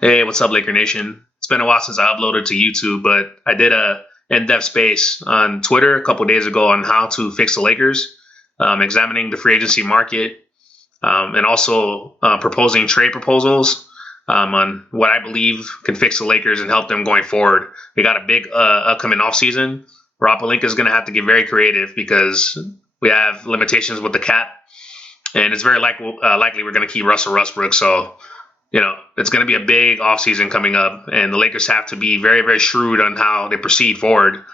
Hey, what's up, Laker Nation? It's been a while since I uploaded to YouTube, but I did a in-depth space on Twitter a couple days ago on how to fix the Lakers, examining the free agency market, and also proposing trade proposals on what I believe can fix the Lakers and help them going forward. We got a big upcoming offseason. Rob Pelinka is going to have to get very creative because we have limitations with the cap, and it's very likely we're going to keep Russell Westbrook. So it's going to be a big offseason coming up, and the Lakers have to be very, very shrewd on how they proceed forward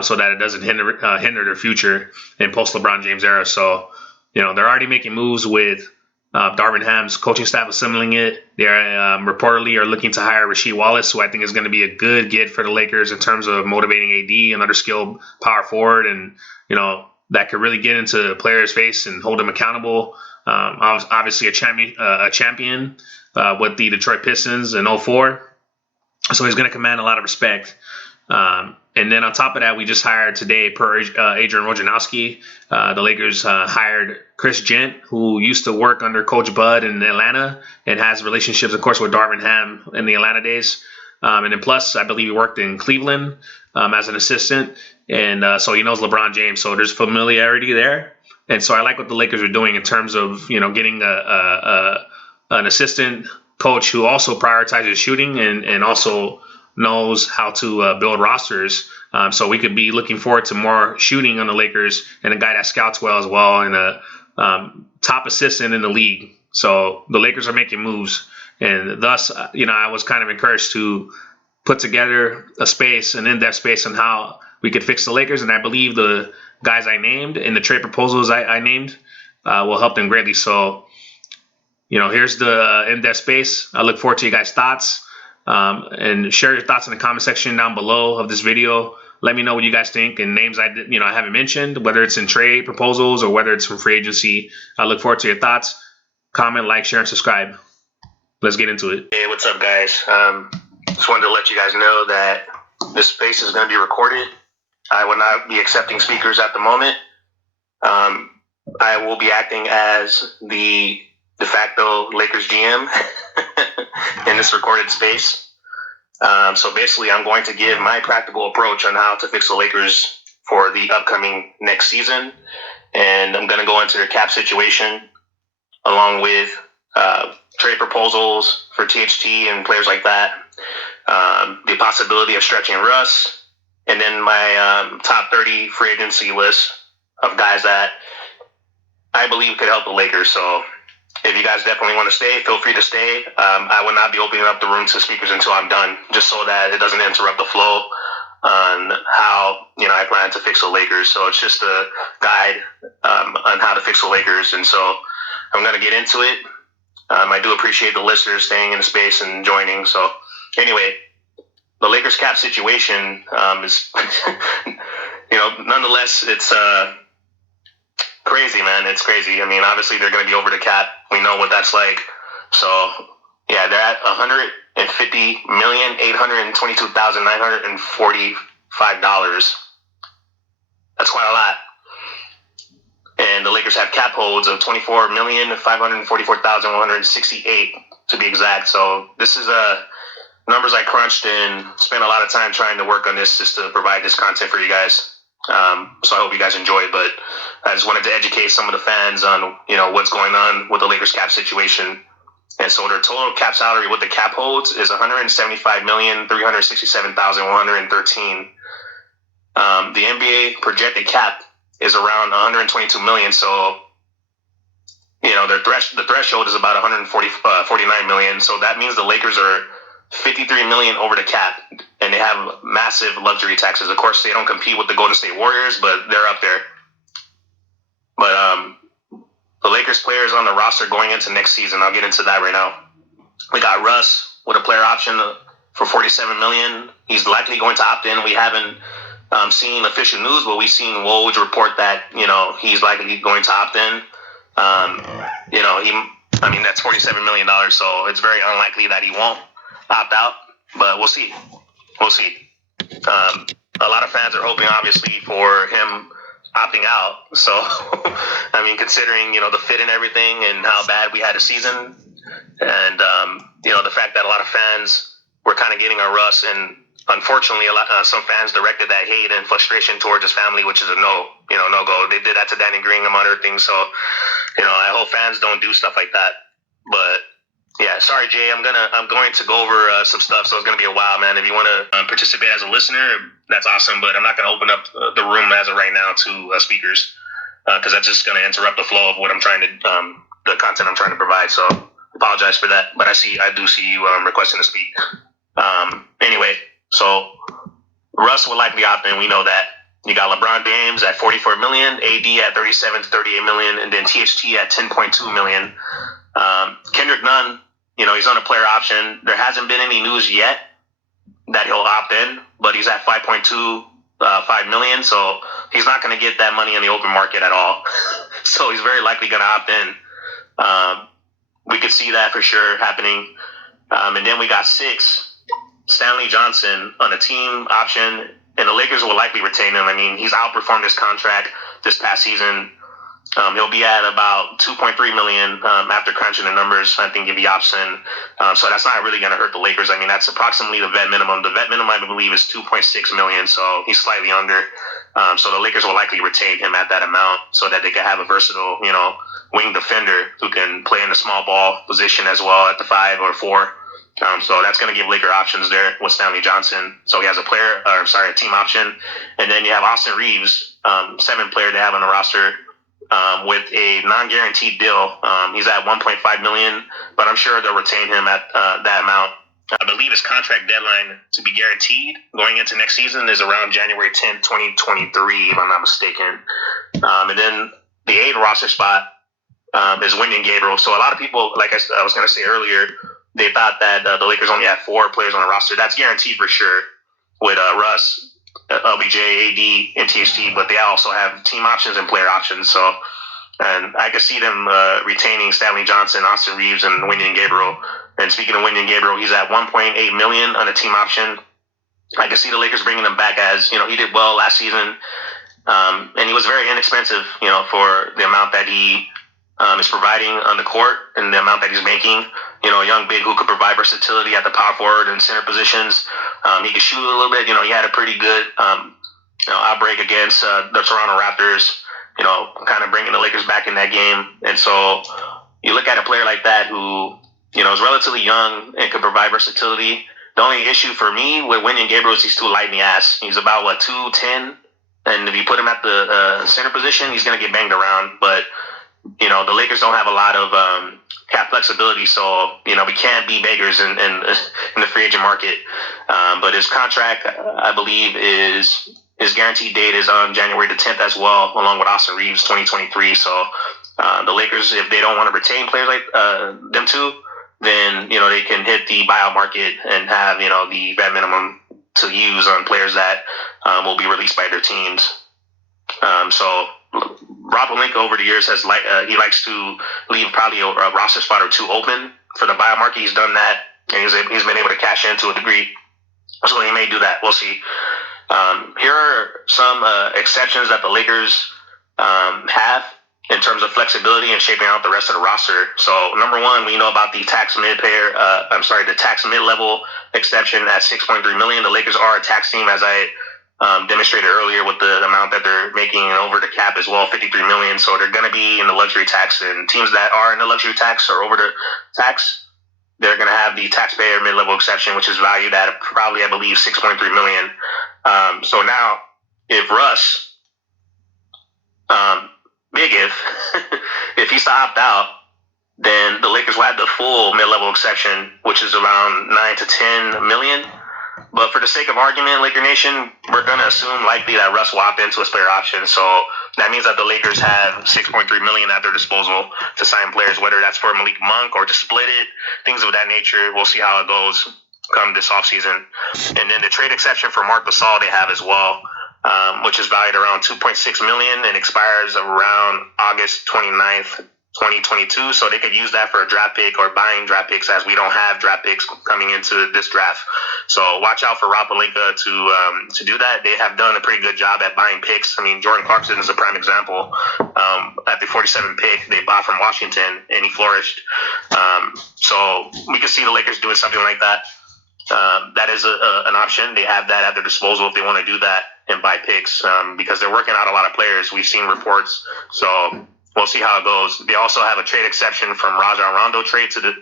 so that it doesn't hinder their future in post LeBron James era. So, they're already making moves with Darvin Ham's coaching staff assembling it. They reportedly are looking to hire Rasheed Wallace, who I think is going to be a good get for the Lakers in terms of motivating AD, another skilled power forward, and, that could really get into the player's face and hold them accountable. Obviously, a champion with the Detroit Pistons in '04. So he's going to command a lot of respect. And then on top of that, we just hired today, per Adrian Wojnarowski, the Lakers hired Chris Gent, who used to work under Coach Bud in Atlanta and has relationships, of course, with Darvin Ham in the Atlanta days. And then plus, I believe he worked in Cleveland as an assistant. And so he knows LeBron James. So there's familiarity there. And so I like what the Lakers are doing in terms of, getting an assistant coach who also prioritizes shooting and also knows how to build rosters. So we could be looking forward to more shooting on the Lakers and a guy that scouts well as well and a top assistant in the league. So the Lakers are making moves. And thus, I was kind of encouraged to put together an in-depth space on how we could fix the Lakers. And I believe the guys I named and the trade proposals I named will help them greatly. So, here's the in-depth space. I look forward to you guys' thoughts. And share your thoughts in the comment section down below of this video. Let me know what you guys think and names I haven't mentioned, whether it's in trade proposals or whether it's from free agency. I look forward to your thoughts. Comment, like, share, and subscribe. Let's get into it. Hey, what's up, guys? Just wanted to let you guys know that this space is going to be recorded. I will not be accepting speakers at the moment. I will be acting as the de facto Lakers GM in this recorded space. So basically, I'm going to give my practical approach on how to fix the Lakers for the upcoming next season. And I'm going to go into their cap situation along with trade proposals for THT and players like that. The possibility of stretching Russ. And then my top 30 free agency list of guys that I believe could help the Lakers. So if you guys definitely want to stay, feel free to stay. I will not be opening up the room to speakers until I'm done, just so that it doesn't interrupt the flow on how I plan to fix the Lakers. So it's just a guide on how to fix the Lakers. And so I'm going to get into it. I do appreciate the listeners staying in the space and joining. So anyway, the Lakers cap situation is, nonetheless, it's crazy, man. It's crazy. I mean, obviously they're going to be over the cap. We know what that's like. So yeah, they're at $150,822,945. That's quite a lot. And the Lakers have cap holds of $24,544,168 to be exact. So this is numbers I crunched and spent a lot of time trying to work on this just to provide this content for you guys. So I hope you guys enjoy it, but I just wanted to educate some of the fans on, what's going on with the Lakers cap situation. And so their total cap salary with the cap holds is $175,367,113. The NBA projected cap is around $122 million. So, the threshold is about $149 million. So that means the Lakers are $53 million over the cap, and they have massive luxury taxes. Of course, they don't compete with the Golden State Warriors, but they're up there. But the Lakers players on the roster going into next season, I'll get into that right now. We got Russ with a player option for $47 million. He's likely going to opt in. We haven't seen official news, but we've seen Woj report that he's likely going to opt in. That's $47 million, so it's very unlikely that he won't opt out, but we'll see. A lot of fans are hoping, obviously, for him opting out. So, I mean, considering, the fit and everything and how bad we had a season, and, the fact that a lot of fans were kind of getting on Russ, and unfortunately, some fans directed that hate and frustration towards his family, which is a no go. They did that to Danny Green, among other things. So, I hope fans don't do stuff like that. But yeah, sorry, Jay. I'm going to go over some stuff, so it's gonna be a while, man. If you want to participate as a listener, that's awesome. But I'm not gonna open up the room as of right now to speakers, because that's just gonna interrupt the flow of what I'm trying to, the content I'm trying to provide. So apologize for that. But I do see you requesting to speak. Anyway, so Russ will likely opt in. We know that. You got LeBron James at $44 million, AD at $37 to $38 million, and then THT at $10.2 million. Kendrick Nunn, he's on a player option. There hasn't been any news yet that he'll opt in, but he's at $5.25 million, so he's not going to get that money in the open market at all. So he's very likely going to opt in. We could see that for sure happening. And then we got 6, Stanley Johnson on a team option, and the Lakers will likely retain him. I mean, he's outperformed his contract this past season. He'll be at about $2.3 million after crunching the numbers, I think, if he opts in. So that's not really going to hurt the Lakers. I mean, that's approximately the vet minimum. The vet minimum, I believe, is $2.6 million, so he's slightly under. So the Lakers will likely retain him at that amount so that they can have a versatile, wing defender who can play in the small ball position as well at the 5 or 4. So that's going to give Laker options there with Stanley Johnson. So he has a team option. And then you have Austin Reeves, 7th player they have on the roster, with a non-guaranteed deal. He's at $1.5 million, but I'm sure they'll retain him at that amount. I believe his contract deadline to be guaranteed going into next season is around January 10th, 2023, if I'm not mistaken. And then the 8th roster spot is Wenyen Gabriel. So a lot of people, like I was going to say earlier, they thought that the Lakers only had 4 players on the roster. That's guaranteed for sure with Russ, LBJ, AD, and THT, but they also have team options and player options. So, and I could see them retaining Stanley Johnson, Austin Reeves, and Wenyen Gabriel. And speaking of Wenyen Gabriel, he's at $1.8 million on a team option. I could see the Lakers bringing him back as, he did well last season. And he was very inexpensive, for the amount that he is providing on the court and the amount that he's making. A young big who could provide versatility at the power forward and center positions. He could shoot a little bit. He had a pretty good, outbreak against the Toronto Raptors, kind of bringing the Lakers back in that game. And so you look at a player like that who, is relatively young and could provide versatility. The only issue for me with Wenyen Gabriel is he's too light in the ass. He's about, 210? And if you put him at the center position, he's going to get banged around. But, the Lakers don't have a lot of cap flexibility, so, we can't be beggars in the free agent market. But his contract, I believe, his guaranteed date is on January the 10th as well, along with Austin Reeves, 2023. So the Lakers, if they don't want to retain players like them two, then, they can hit the buyout market and have, the vet minimum to use on players that will be released by their teams. So Rob Pelinka over the years has he likes to leave probably a roster spot or 2 open for the buyout market. He's done that, and he's been able to cash in to a degree. So he may do that. We'll see. Here are some exceptions that the Lakers have in terms of flexibility and shaping out the rest of the roster. So number 1, we know about the tax mid-level exception at $6.3 million. The Lakers are a tax team, as I demonstrated earlier, with the amount that they're making over the cap as well, $53 million. So they're going to be in the luxury tax, and teams that are in the luxury tax or over the tax, they're going to have the taxpayer mid-level exception, which is valued at probably, I believe, $6.3 million. So now, if Russ, if he's to opt out, then the Lakers will have the full mid-level exception, which is around $9 to $10 million. But for the sake of argument, Laker Nation, we're going to assume likely that Russ will opt into his player option. So that means that the Lakers have $6.3 million at their disposal to sign players, whether that's for Malik Monk or to split it, things of that nature. We'll see how it goes come this offseason. And then the trade exception for Marc Gasol they have as well, which is valued around $2.6 million and expires around August 29th, 2022, so they could use that for a draft pick or buying draft picks, as we don't have draft picks coming into this draft. So watch out for Rob Pelinka to do that. They have done a pretty good job at buying picks. I mean, Jordan Clarkson is a prime example. At the 47 pick, they bought from Washington, and he flourished. So we could see the Lakers doing something like that. That is an option. They have that at their disposal if they want to do that and buy picks, because they're working out a lot of players. We've seen reports. So we'll see how it goes. They also have a trade exception from Rajon Rondo trade to the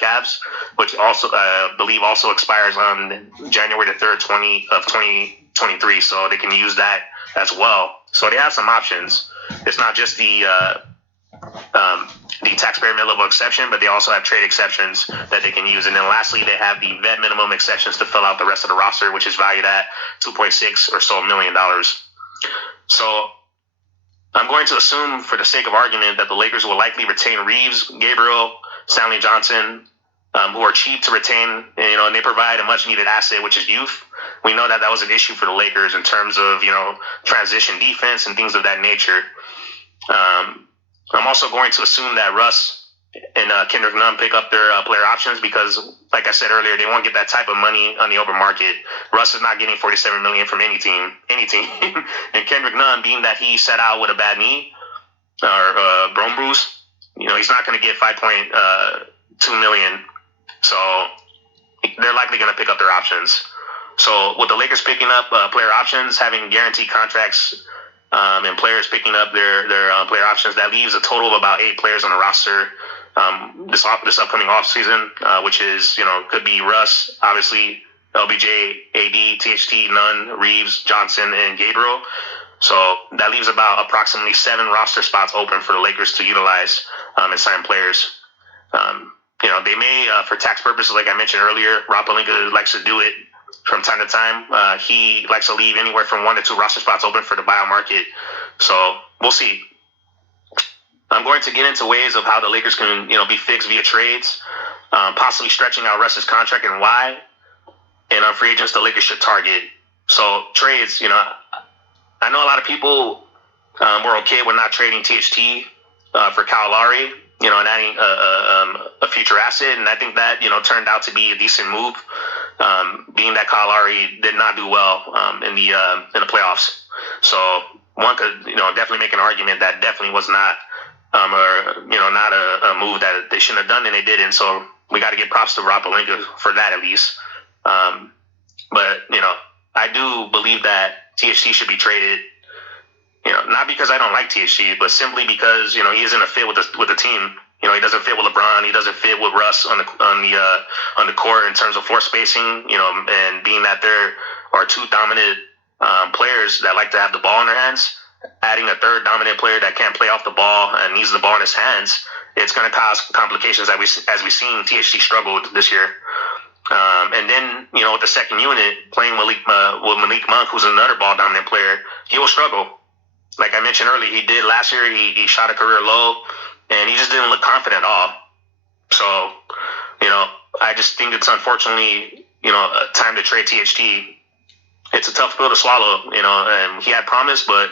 Cavs, which also believe also expires on January the 3rd, 2023. So they can use that as well. So they have some options. It's not just the taxpayer mid-level exception, but they also have trade exceptions that they can use. And then lastly, they have the vet minimum exceptions to fill out the rest of the roster, which is valued at $2.6 or so million. So I'm going to assume, for the sake of argument, that the Lakers will likely retain Reeves, Gabriel, Stanley Johnson, who are cheap to retain, and they provide a much-needed asset, which is youth. We know that was an issue for the Lakers in terms of, transition defense and things of that nature. I'm also going to assume that Russ and Kendrick Nunn pick up their player options because, like I said earlier, they won't get that type of money on the open market. Russ is not getting $47 million from any team. And Kendrick Nunn, being that he set out with a bad knee or bone bruise, he's not going to get $5.2 million. So they're likely going to pick up their options. So with the Lakers picking up player options, having guaranteed contracts, and players picking up their player options, that leaves a total of about 8 players on the roster this upcoming offseason, which is, could be Russ, obviously, LBJ, AD, THT, Nunn, Reeves, Johnson, and Gabriel. So that leaves about approximately 7 roster spots open for the Lakers to utilize and sign players. They may, for tax purposes, like I mentioned earlier, Rob Pelinka likes to do it from time to time. He likes to leave anywhere from 1 to 2 roster spots open for the buyout market. So we'll see. I'm going to get into ways of how the Lakers can, be fixed via trades, possibly stretching out Russ's contract and why, and on free agents the Lakers should target. So trades, I know a lot of people were okay with not trading THT for Kyle Lowry, and adding a future asset, and I think that turned out to be a decent move, being that Kyle Lowry did not do well in the playoffs. So one could definitely make an argument that definitely was not not a move that they shouldn't have done, and they didn't. So we got to give props to Rob Pelinka for that at least. But I do believe that THT should be traded. Not because I don't like THT, but simply because he isn't a fit with the team. He doesn't fit with LeBron. He doesn't fit with Russ on the court in terms of floor spacing. And being that there are 2 dominant players that like to have the ball in their hands, adding a 3rd dominant player that can't play off the ball and needs the ball in his hands, it's going to cause complications. As we've seen, THT struggled this year. And then with the second unit playing with Malik Monk, who's another ball dominant player, he will struggle. Like I mentioned earlier, he did last year. He shot a career low, and he just didn't look confident at all. So, I just think it's unfortunately, time to trade THT. It's a tough pill to swallow, and he had promise, but,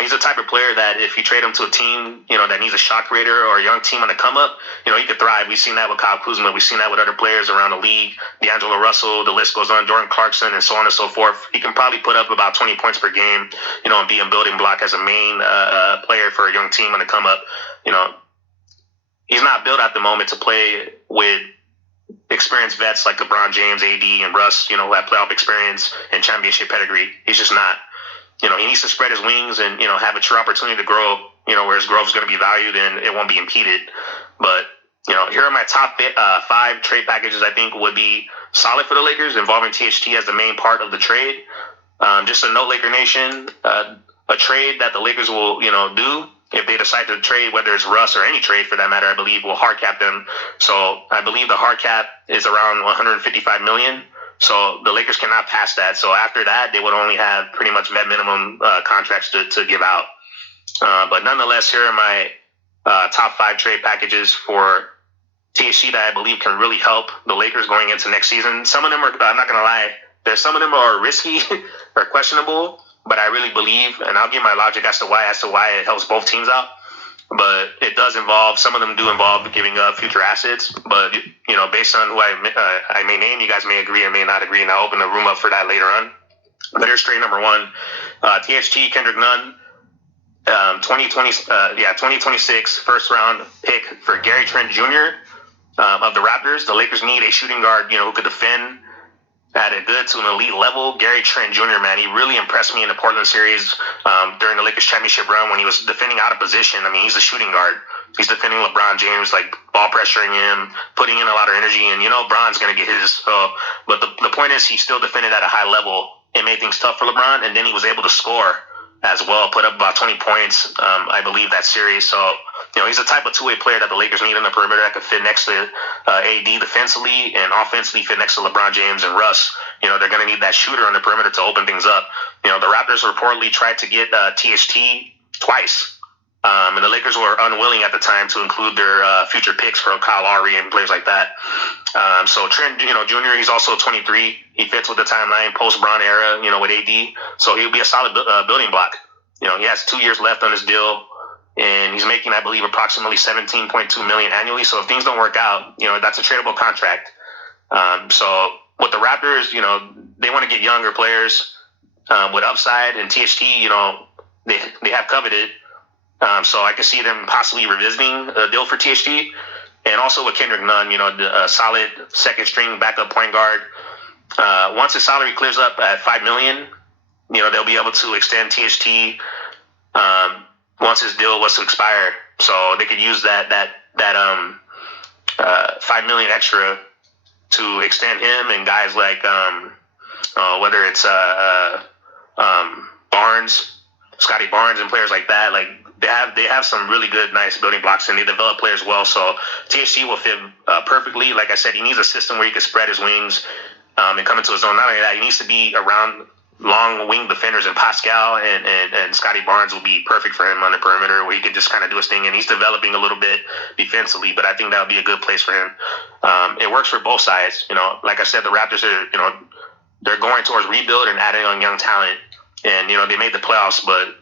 he's the type of player that if you trade him to a team, that needs a shot creator or a young team on the come up, he could thrive. We've seen that with Kyle Kuzma. We've seen that with other players around the league, D'Angelo Russell, the list goes on, Jordan Clarkson, and so on and so forth. He can probably put up about 20 points per game, and be a building block as a main player for a young team on the come up. He's not built at the moment to play with experienced vets like LeBron James, AD, and Russ, who have playoff experience and championship pedigree. He's just not. He needs to spread his wings and, have a true opportunity to grow, where his growth is going to be valued and it won't be impeded. But, here are my top 5 trade packages I think would be solid for the Lakers, involving THT as the main part of the trade. Just a note, Laker Nation, a trade that the Lakers will, do if they decide to trade, whether it's Russ or any trade for that matter, I believe will hard cap them. So I believe the hard cap is around $155 million. So the Lakers cannot pass that. So after that, they would only have pretty much vet minimum contracts to give out. But nonetheless, here are my top 5 trade packages for THT that I believe can really help the Lakers going into next season. Some of them are, I'm not going to lie, some of them are risky or questionable, but I really believe, and I'll give my logic as to why it helps both teams out. but it does involve, some of them do involve giving up future assets. But based on who I may name, you guys may agree and may not agree, and I'll open the room up for that later on. But here's trade number one: THT Kendrick Nunn, 2026 first round pick for Gary Trent Jr. Of the Raptors. The Lakers need a shooting guard, who could defend at a good to an elite level. Gary Trent Jr., man, he really impressed me in the Portland series during the Lakers championship run when he was defending out of position. I mean, he's a shooting guard. He's defending LeBron James, like ball pressuring him, putting in a lot of energy, and Bron's going to get his. But the point is, he still defended at a high level and made things tough for LeBron, and then he was able to score as well, put up about 20 points, I believe, that series. So, he's the type of two-way player that the Lakers need in the perimeter that could fit next to AD defensively and offensively fit next to LeBron James and Russ. They're going to need that shooter on the perimeter to open things up. The Raptors reportedly tried to get THT twice. And the Lakers were unwilling at the time to include their future picks for Kyle Lowry and players like that. So Trent, Jr., he's also 23. He fits with the timeline post-Bron era, with AD. So he'll be a solid building block. He has 2 years left on his deal, and he's making, I believe, approximately $17.2 million annually. So if things don't work out, that's a tradable contract. So with the Raptors, they want to get younger players with upside, and THT, they have coveted. So I can see them possibly revisiting a deal for THT, and also with Kendrick Nunn, a solid second string backup point guard. Once his salary clears up at $5 million, they'll be able to extend THT once his deal was to expire. So they could use that $5 million extra to extend him and guys like whether it's Barnes, Scotty Barnes, and players like that. Like they have some really good, nice building blocks, and they develop players well. So THT will fit perfectly. Like I said, he needs a system where he can spread his wings and come into his own. Not only that, he needs to be around long wing defenders, and Pascal and Scotty Barnes will be perfect for him on the perimeter, where he can just kind of do his thing. And he's developing a little bit defensively, but I think that would be a good place for him. It works for both sides. Like I said, the Raptors are, they're going towards rebuild and adding on young talent. And, they made the playoffs, but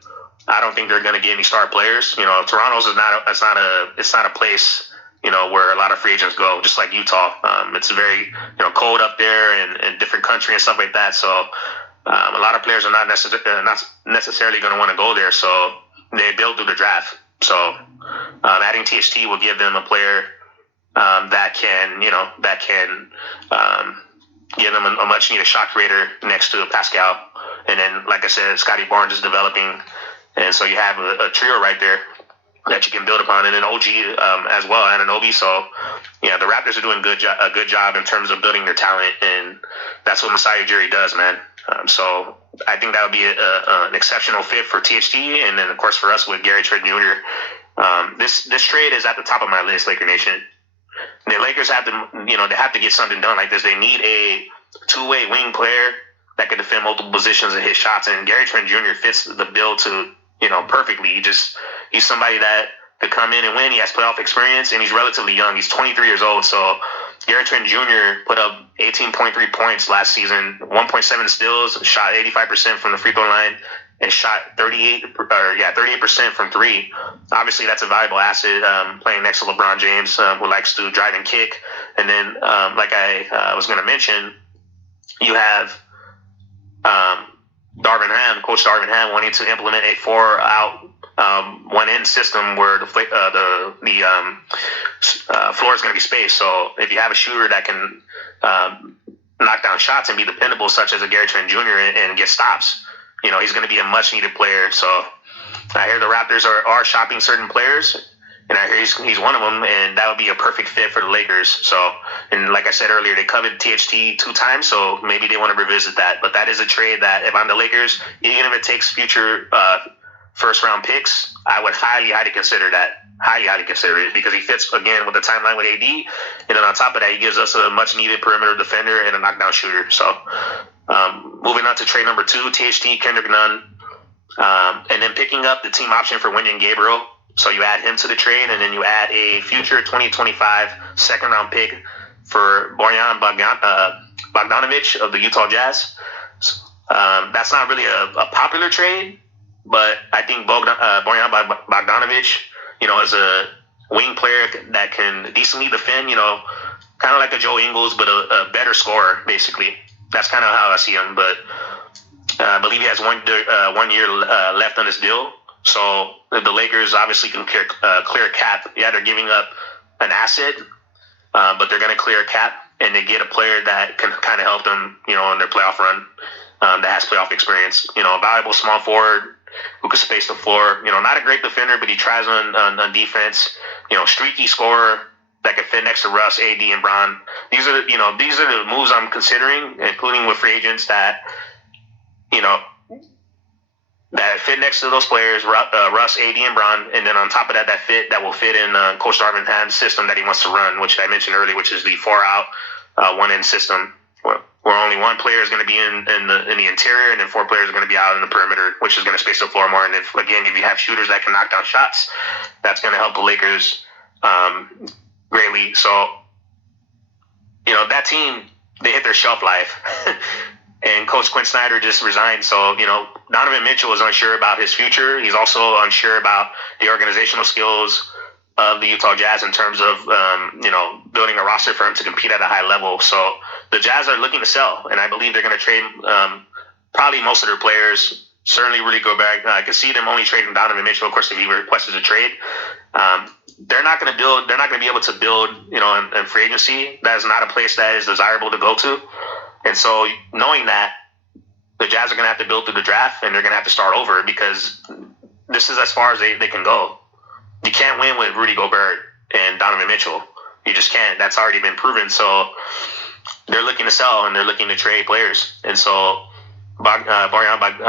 I don't think they're going to get any star players. Toronto's it's not a place, where a lot of free agents go, just like Utah. It's very, cold up there and different country and stuff like that. So a lot of players are not necessarily going to want to go there. So they build through the draft. So adding THT will give them a player that can give them a much needed shot creator next to Pascal. And then, like I said, Scotty Barnes is developing. And so you have a trio right there that you can build upon, and an OG as well, Anunoby. So, yeah, the Raptors are doing a good job in terms of building their talent, and that's what Masai Ujiri does, man. So I think that would be an exceptional fit for THT, and then, of course, for us with Gary Trent Jr. This trade is at the top of my list, Laker Nation. The Lakers have to, they have to get something done like this. They need a two-way wing player that can defend multiple positions and hit shots, and Gary Trent Jr. fits the bill to perfectly. He's somebody that could come in and win. He has playoff experience, and he's relatively young. He's 23 years old. So Gary Trent Jr. put up 18.3 points last season, 1.7 steals, shot 85% from the free throw line, and shot 38% from three. Obviously, that's a valuable asset playing next to LeBron James, who likes to drive and kick. And then, like I was going to mention, you have Coach Darvin Ham wanting to implement a 4-out, 1-in system where the floor is going to be spaced. So if you have a shooter that can knock down shots and be dependable, such as a Gary Trent Jr. and get stops, he's going to be a much needed player. So I hear the Raptors are shopping certain players, and I hear he's one of them, and that would be a perfect fit for the Lakers. So, and like I said earlier, they covered THT 2 times, so maybe they want to revisit that. But that is a trade that, if I'm the Lakers, even if it takes future first-round picks, I would highly consider that. Highly consider it, because he fits, again, with the timeline with AD. And then on top of that, he gives us a much-needed perimeter defender and a knockdown shooter. So, moving on to trade number 2, THT, Kendrick Nunn. And then picking up the team option for Wenyen Gabriel. So you add him to the trade, and then you add a future 2025 second-round pick for Bojan Bogdanovic of the Utah Jazz. That's not really a popular trade, but I think Bojan Bogdanovic, as a wing player that can decently defend, kind of like a Joe Ingles, but a better scorer, basically. That's kind of how I see him. But I believe he has 1 year left on his deal. So the Lakers obviously can clear cap. Yeah, they're giving up an asset, but they're going to clear cap, and they get a player that can kind of help them, in their playoff run, that has playoff experience. A valuable small forward who can space the floor. Not a great defender, but he tries on defense. Streaky scorer that can fit next to Russ, AD, and Bron. These are the moves I'm considering, including with free agents that that fit next to those players, Russ, AD, and Bron, and then on top of that, that will fit in Coach Darvin Ham's system that he wants to run, which I mentioned earlier, which is the 4-out, 1-in system, where only one player is going to be in the interior, and then 4 players are going to be out in the perimeter, which is going to space the floor more. And if you have shooters that can knock down shots, that's going to help the Lakers greatly. So, that team, they hit their shelf life. And Coach Quinn Snyder just resigned. So, Donovan Mitchell is unsure about his future. He's also unsure about the organizational skills of the Utah Jazz in terms of, building a roster for him to compete at a high level. So the Jazz are looking to sell, and I believe they're going to trade probably most of their players. Certainly Rudy Gobert. I could see them only trading Donovan Mitchell, of course, if he requested a trade. They're not going to be able to build, in free agency. That is not a place that is desirable to go to. And so knowing that, the Jazz are going to have to build through the draft, and they're going to have to start over, because this is as far as they can go. You can't win with Rudy Gobert and Donovan Mitchell. You just can't. That's already been proven. So they're looking to sell, and they're looking to trade players. And so Bogdanovic,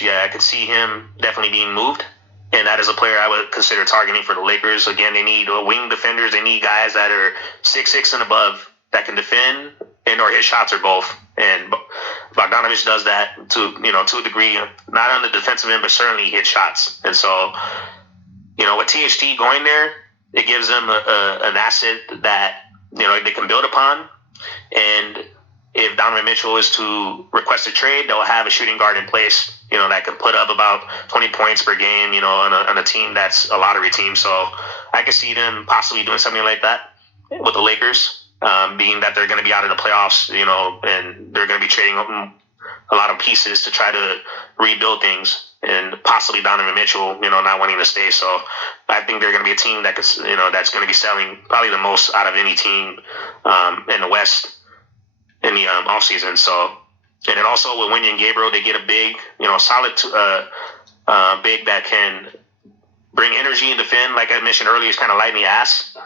yeah, I could see him definitely being moved. And that is a player I would consider targeting for the Lakers. Again, they need wing defenders. They need guys that are 6'6" and above that can defend and or hit shots, or both. And Bogdanovic does that to a degree, not on the defensive end, but certainly hit shots. And so, with THT going there, it gives them an asset that they can build upon. And if Donovan Mitchell is to request a trade, they'll have a shooting guard in place, that can put up about 20 points per game, on a team that's a lottery team. So I could see them possibly doing something like that with the Lakers. Being that they're going to be out of the playoffs, and they're going to be trading a lot of pieces to try to rebuild things, and possibly Donovan Mitchell, not wanting to stay. So I think they're going to be a team that could, that's going to be selling probably the most out of any team in the West in the offseason. So, and then also with Wendy and Gabriel, they get a big, solid big that can bring energy and defend. Like I mentioned earlier, it's kind of light in the ass.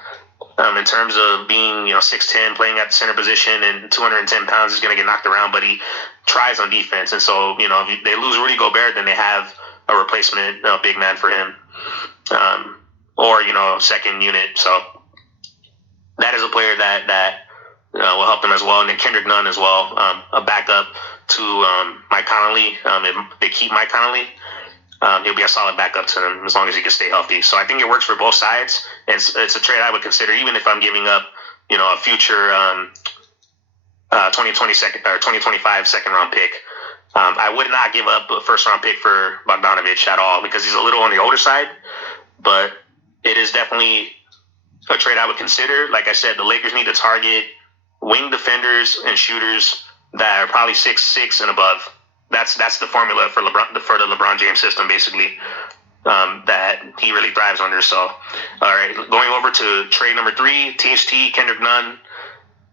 In terms of being, 6'10", playing at the center position, and 210 pounds, is going to get knocked around, but he tries on defense. And so, if they lose Rudy Gobert, then they have a replacement big man for him, or, second unit. So that is a player that will help them as well. And then Kendrick Nunn as well, a backup to Mike Conley. If they keep Mike Conley, he'll be a solid backup to them as long as he can stay healthy. So I think it works for both sides. It's a trade I would consider, even if I'm giving up, a future 2025 second round pick. I would not give up a first round pick for Bogdanovic at all, because he's a little on the older side. But it is definitely a trade I would consider. Like I said, the Lakers need to target wing defenders and shooters that are probably 6'6" and above. That's the formula for the LeBron James system, basically, that he really thrives under. So, all right, going over to trade number 3, THT, Kendrick Nunn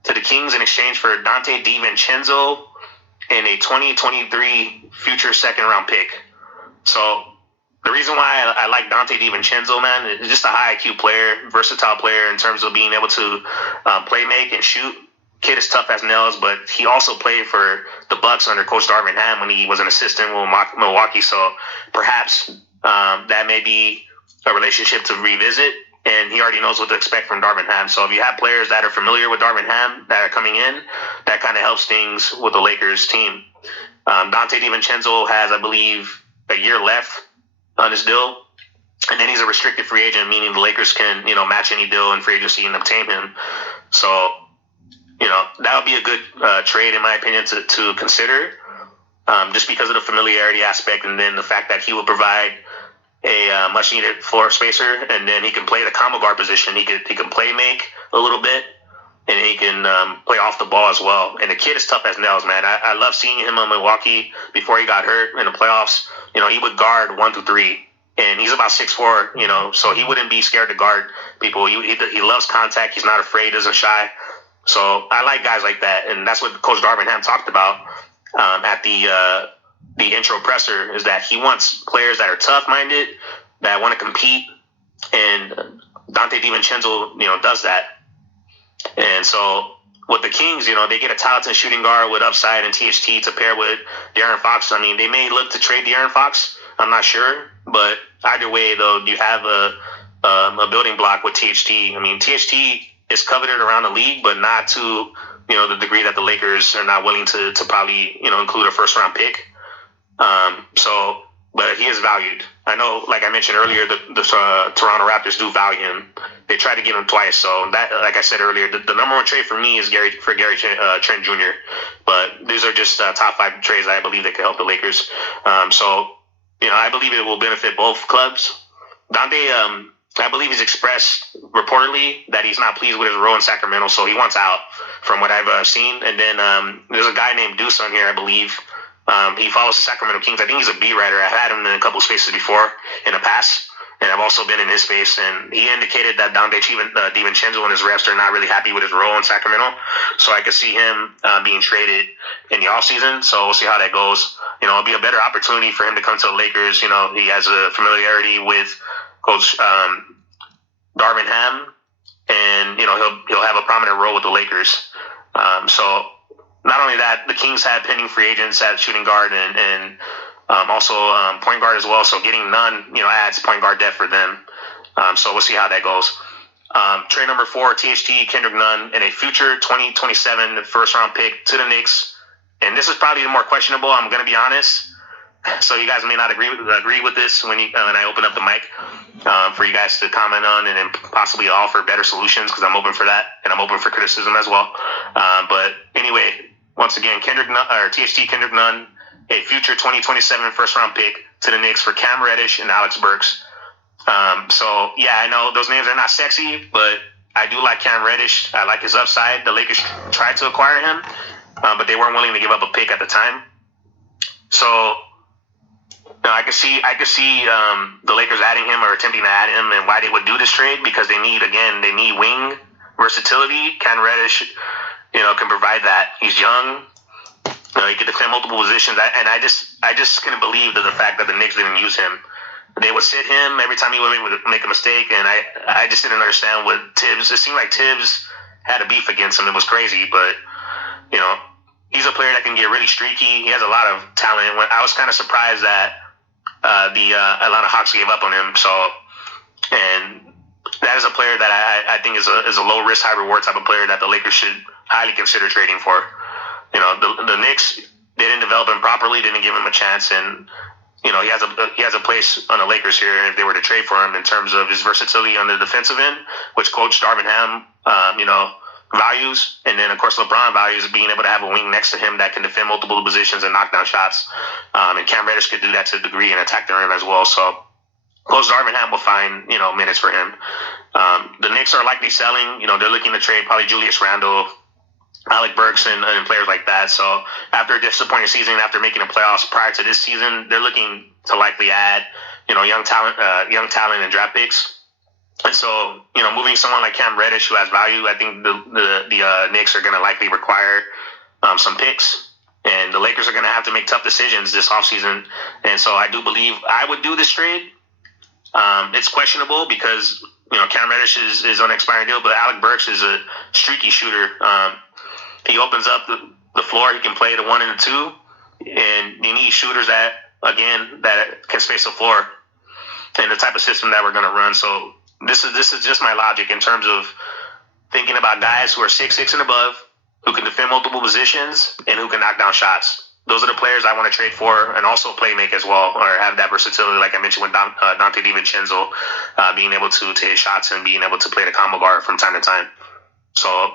to the Kings in exchange for Dante DiVincenzo and a 2023 future second-round pick. So the reason why I like Dante DiVincenzo, man, is just a high IQ player, versatile player in terms of being able to play, make, and shoot. Kid is tough as nails, but he also played for the Bucks under Coach Darvin Ham when he was an assistant with Milwaukee. So perhaps that may be a relationship to revisit, and he already knows what to expect from Darvin Ham. So if you have players that are familiar with Darvin Ham that are coming in, that kind of helps things with the Lakers team. Dante DiVincenzo has, I believe, a year left on his deal, and then he's a restricted free agent, meaning the Lakers can, match any deal in free agency and obtain him. So that would be a good trade, in my opinion, to consider, just because of the familiarity aspect, and then the fact that he will provide a much needed floor spacer, and then he can play the combo guard position. He can play make a little bit, and he can play off the ball as well. And the kid is tough as nails, man. I love seeing him on Milwaukee before he got hurt in the playoffs. He would guard 1 through 3, and he's about 6'4", so he wouldn't be scared to guard people. He loves contact. He's not afraid, doesn't shy. So I like guys like that, and that's what Coach Darvin Ham talked about at the intro presser, is that he wants players that are tough-minded, that want to compete, and Dante DiVincenzo, does that. And so with the Kings, they get a talented shooting guard with upside and THT to pair with De'Aaron Fox. I mean, they may look to trade De'Aaron Fox. I'm not sure, but either way, though, you have a building block with THT. I mean, THT is coveted around the league, but not to the degree that the Lakers are not willing to probably include a first round pick. But he is valued. I know, like I mentioned earlier, the Toronto Raptors do value him. They tried to get him twice. So that, like I said earlier, the number one trade for me is Gary Trent Jr. But these are just top 5 trades I believe that could help the Lakers. I believe it will benefit both clubs. Dante, I believe he's expressed reportedly that he's not pleased with his role in Sacramento, so he wants out from what I've seen. And then there's a guy named Deuce on here, I believe. He follows the Sacramento Kings. I think he's a beat writer. I've had him in a couple spaces before in the past, and I've also been in his space. And he indicated that Dante DiVincenzo and his refs are not really happy with his role in Sacramento. So I could see him being traded in the offseason. So we'll see how that goes. It'll be a better opportunity for him to come to the Lakers. He has a familiarity with Coach Darvin Ham, and he'll have a prominent role with the Lakers. So not only that, the Kings had pending free agents at shooting guard and also point guard as well. So getting none, adds point guard depth for them. So we'll see how that goes. Trade number 4, THT, Kendrick Nunn, and a future 2027 first-round pick to the Knicks. And this is probably the more questionable, I'm going to be honest. So you guys may not agree with this when I open up the mic for you guys to comment on and then possibly offer better solutions, because I'm open for that, and I'm open for criticism as well. But anyway, once again, THT Kendrick Nunn, a future 2027 first-round pick to the Knicks for Cam Reddish and Alex Burks. So, yeah, I know those names are not sexy, but I do like Cam Reddish. I like his upside. The Lakers tried to acquire him, but they weren't willing to give up a pick at the time. So I could see the Lakers adding him or attempting to add him, and why they would do this trade, because they need wing versatility. Cam Reddish, can provide that. He's young. He can defend multiple positions, and I just couldn't believe the fact that the Knicks didn't use him. They would sit him every time he would make a mistake, and I just didn't understand what Tibbs. It seemed like Tibbs had a beef against him. It was crazy, but he's a player that can get really streaky. He has a lot of talent. I was kind of surprised that the Atlanta Hawks gave up on him. So, and that is a player that I think is a low risk, high reward type of player that the Lakers should highly consider trading for. The Knicks didn't develop him properly, didn't give him a chance, and he has a place on the Lakers here if they were to trade for him in terms of his versatility on the defensive end, which Coach Darvin Ham, values, and then of course LeBron values being able to have a wing next to him that can defend multiple positions and knock down shots. And Cam Reddish could do that to a degree and attack the rim as well. So Coach Darvin Ham will find minutes for him. The Knicks are likely selling. They're looking to trade probably Julius Randle, Alec Burks, and players like that. So after a disappointing season, after making the playoffs prior to this season, they're looking to likely add young talent and draft picks. And so, moving someone like Cam Reddish, who has value, I think the Knicks are going to likely require some picks. And the Lakers are going to have to make tough decisions this offseason. And so I do believe I would do this trade. It's questionable because, Cam Reddish is on an expiring deal, but Alec Burks is a streaky shooter. He opens up the floor. He can play the 1 and the 2. And you need shooters that can space the floor in the type of system that we're going to run. So this is just my logic in terms of thinking about guys who are 6'6" and above, who can defend multiple positions, and who can knock down shots. Those are the players I want to trade for, and also play make as well, or have that versatility, like I mentioned with Dante DiVincenzo, being able to hit shots and being able to play the combo guard from time to time. So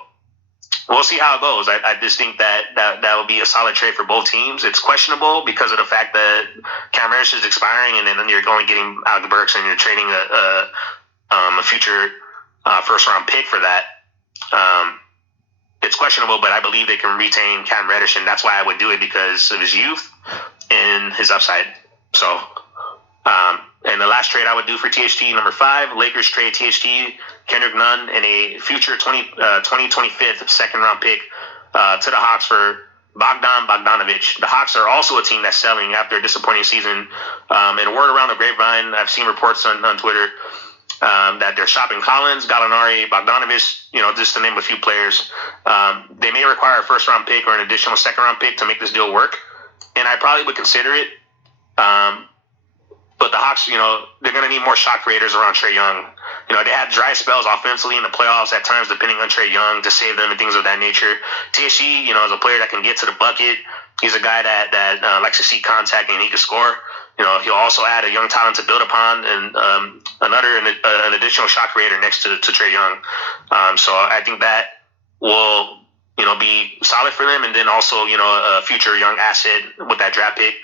we'll see how it goes. I just think that will be a solid trade for both teams. It's questionable because of the fact that Cam Reddish is expiring, and then you're going getting Alec Burks, and you're trading a future first round pick for that. It's questionable, but I believe they can retain Cam Reddish, and that's why I would do it, because of his youth and his upside. So, and the last trade I would do for THT, number 5, Lakers trade THT, Kendrick Nunn, and a future 2025 second round pick to the Hawks for Bogdanovich. The Hawks are also a team that's selling after a disappointing season. And word around the grapevine, I've seen reports on Twitter that they're shopping Collins, Gallinari, Bogdanovich, just to name a few players. They may require a first round pick or an additional second round pick to make this deal work, and I probably would consider it. But the Hawks, they're going to need more shot creators around Trae Young. They had dry spells offensively in the playoffs at times, depending on Trae Young, to save them and things of that nature. THT, is a player that can get to the bucket. He's a guy that likes to see contact, and he can score. He'll also add a young talent to build upon, and an additional shot creator next to Trae Young. So I think that will be solid for them, and then also a future young asset with that draft pick.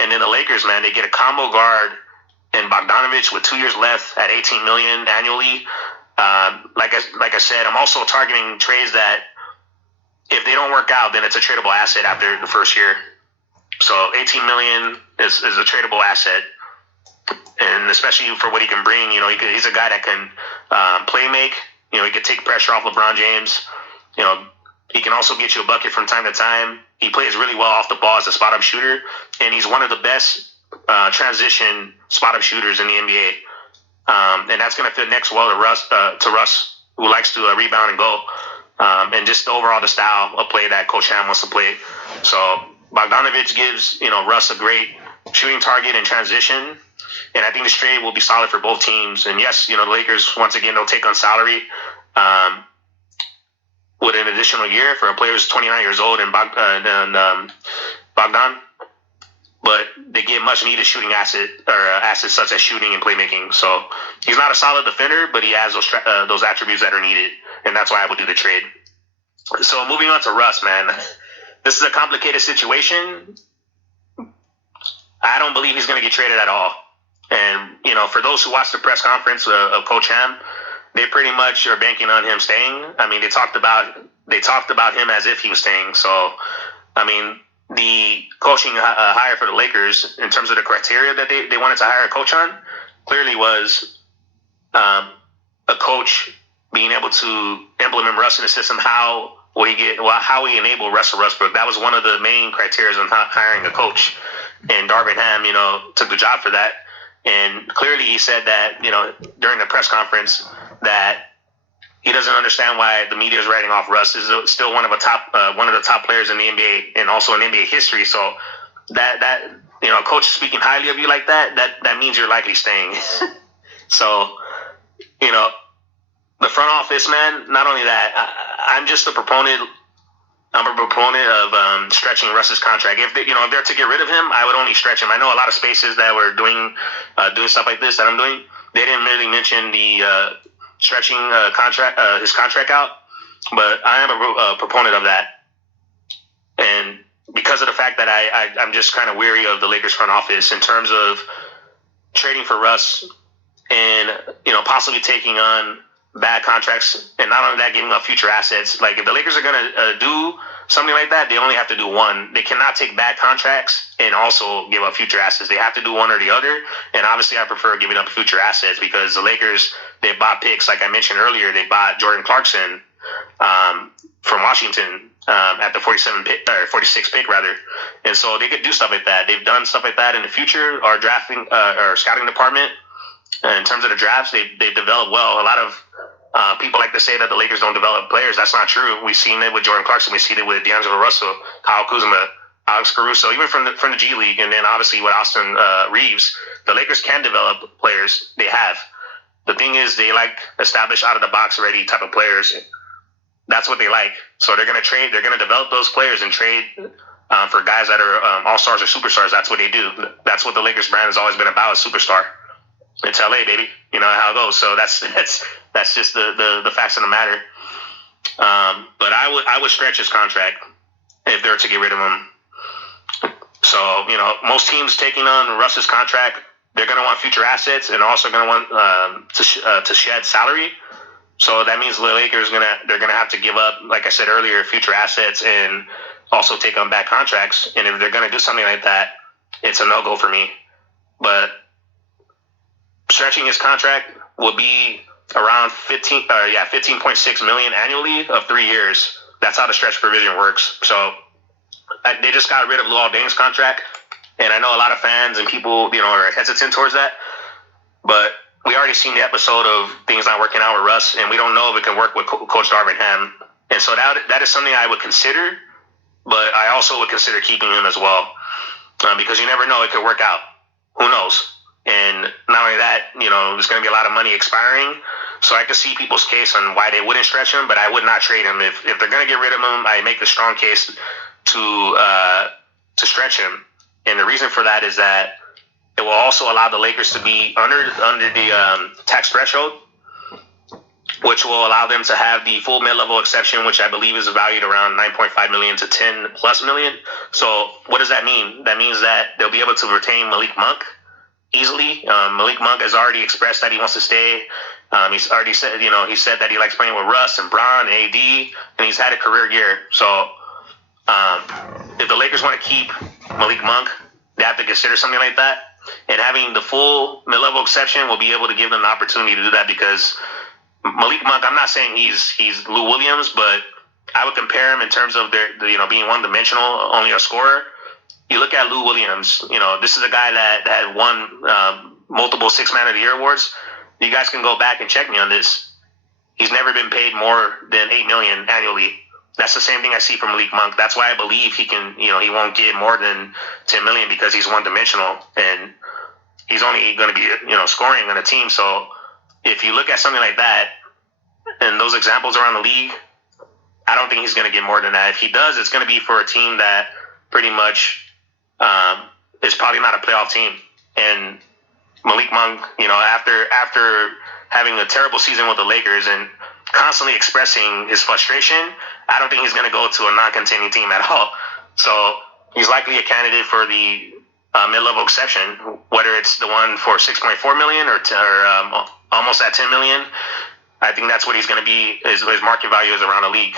And then the Lakers, man, they get a combo guard and Bogdanovich with 2 years left at $18 million annually. Like I said, I'm also targeting trades that, if they don't work out, then it's a tradable asset after the first year. So $18 million is a tradable asset, and especially for what he can bring. He's a guy that can play make. He can take pressure off LeBron James. He can also get you a bucket from time to time. He plays really well off the ball as a spot-up shooter, and he's one of the best transition spot-up shooters in the NBA. And that's going to fit next well to Russ, who likes to rebound and go, and just overall the style of play that Coach Ham wants to play. So Bogdanovich gives Russ a great shooting target in transition, and I think this trade will be solid for both teams. And yes, the Lakers, once again, they'll take on salary with an additional year for a player who's 29 years old and Bogdan, but they get much needed shooting assets such as shooting and playmaking. So he's not a solid defender, but he has those attributes that are needed, and that's why I would do the trade. So moving on to Russ, man, this is a complicated situation. I don't believe he's going to get traded at all. And for those who watched the press conference of Coach Ham, they pretty much are banking on him staying. I mean, they talked about him as if he was staying. So, I mean, the coaching hire for the Lakers, in terms of the criteria that they wanted to hire a coach on, clearly was a coach being able to implement Russ in the system. How we enable Russell Westbrook. That was one of the main criteria on hiring a coach. And Darvin Ham, took the job for that. And clearly he said that, during the press conference, that he doesn't understand why the media is writing off Russ. Is still one of the top players in the NBA and also in NBA history. So that coach speaking highly of you like that means you're likely staying. So, the front office, man, not only that, I'm a proponent of stretching Russ's contract. If they're to get rid of him, I would only stretch him. I know a lot of spaces that were doing stuff like this that I'm doing. They didn't really mention the stretching his contract out, but I am a proponent of that. And because of the fact that I'm just kind of weary of the Lakers front office in terms of trading for Russ and possibly taking on bad contracts, and not only that, giving up future assets. Like, if the Lakers are going to do something like that, they only have to do one. They cannot take bad contracts and also give up future assets. They have to do one or the other. And obviously, I prefer giving up future assets, because the Lakers, they bought picks. Like I mentioned earlier, they bought Jordan Clarkson from Washington at the 46th pick rather. And so they could do stuff like that. They've done stuff like that in the future. Our drafting, our scouting department, in terms of the drafts, they've developed well. A lot of people like to say that the Lakers don't develop players. That's not true. We've seen it with Jordan Clarkson. We've seen it with D'Angelo Russell, Kyle Kuzma, Alex Caruso, even from the G League, and then obviously with Austin Reeves. The Lakers can develop players. They have. The thing is, they like established out-of-the-box ready type of players. That's what they like. So they're going to trade. They're going to develop those players and trade for guys that are all-stars or superstars. That's what they do. That's what the Lakers brand has always been about, a superstar. It's LA, baby. You know how it goes. So that's just the facts of the matter. But I would stretch his contract if they were to get rid of him. So, most teams taking on Russ's contract, they're going to want future assets and also going to want to shed salary. So that means the Lakers they're gonna have to give up, like I said earlier, future assets and also take on back contracts. And if they're gonna do something like that, it's a no-go for me. But stretching his contract will be around 15.6 million annually of 3 years. That's how the stretch provision works. So they just got rid of Luol Deng's contract, and I know a lot of fans and people, are hesitant towards that, but we already seen the episode of things not working out with Russ, and we don't know if it can work with Coach Darvin Ham. And so that is something I would consider, but I also would consider keeping him as well, because you never know, it could work out. Who knows? And not only that, there's going to be a lot of money expiring, so I could see people's case on why they wouldn't stretch him, but I would not trade him. If they're going to get rid of him, I make a strong case to stretch him. And the reason for that is that it will also allow the Lakers to be under the tax threshold, which will allow them to have the full mid-level exception, which I believe is valued around 9.5 million to 10 plus million. So what does that mean? That means that they'll be able to retain Malik Monk easily. Malik Monk has already expressed that he wants to stay. He's already said, he said that he likes playing with Russ and Bron and AD, and he's had a career year. So if the Lakers want to keep Malik Monk, they have to consider something like that. And having the full mid-level exception will be able to give them the opportunity to do that, because Malik Monk, I'm not saying he's Lou Williams, but I would compare him in terms of their being one-dimensional, only a scorer. You look at Lou Williams, this is a guy that had won multiple Sixth Man of the Year awards. You guys can go back and check me on this. He's never been paid more than $8 million annually. That's the same thing I see from Malik Monk. That's why I believe he can, he won't get more than $10 million, because he's one-dimensional and he's only going to be, scoring on a team. So if you look at something like that and those examples around the league, I don't think he's going to get more than that. If he does, it's going to be for a team that pretty much is probably not a playoff team. And Malik Monk, after having a terrible season with the Lakers and constantly expressing his frustration, I don't think he's going to go to a non-contending team at all. So he's likely a candidate for the mid-level exception, whether it's the one for 6.4 million or almost at 10 million. I think that's what he's going to be. His market value is around the league.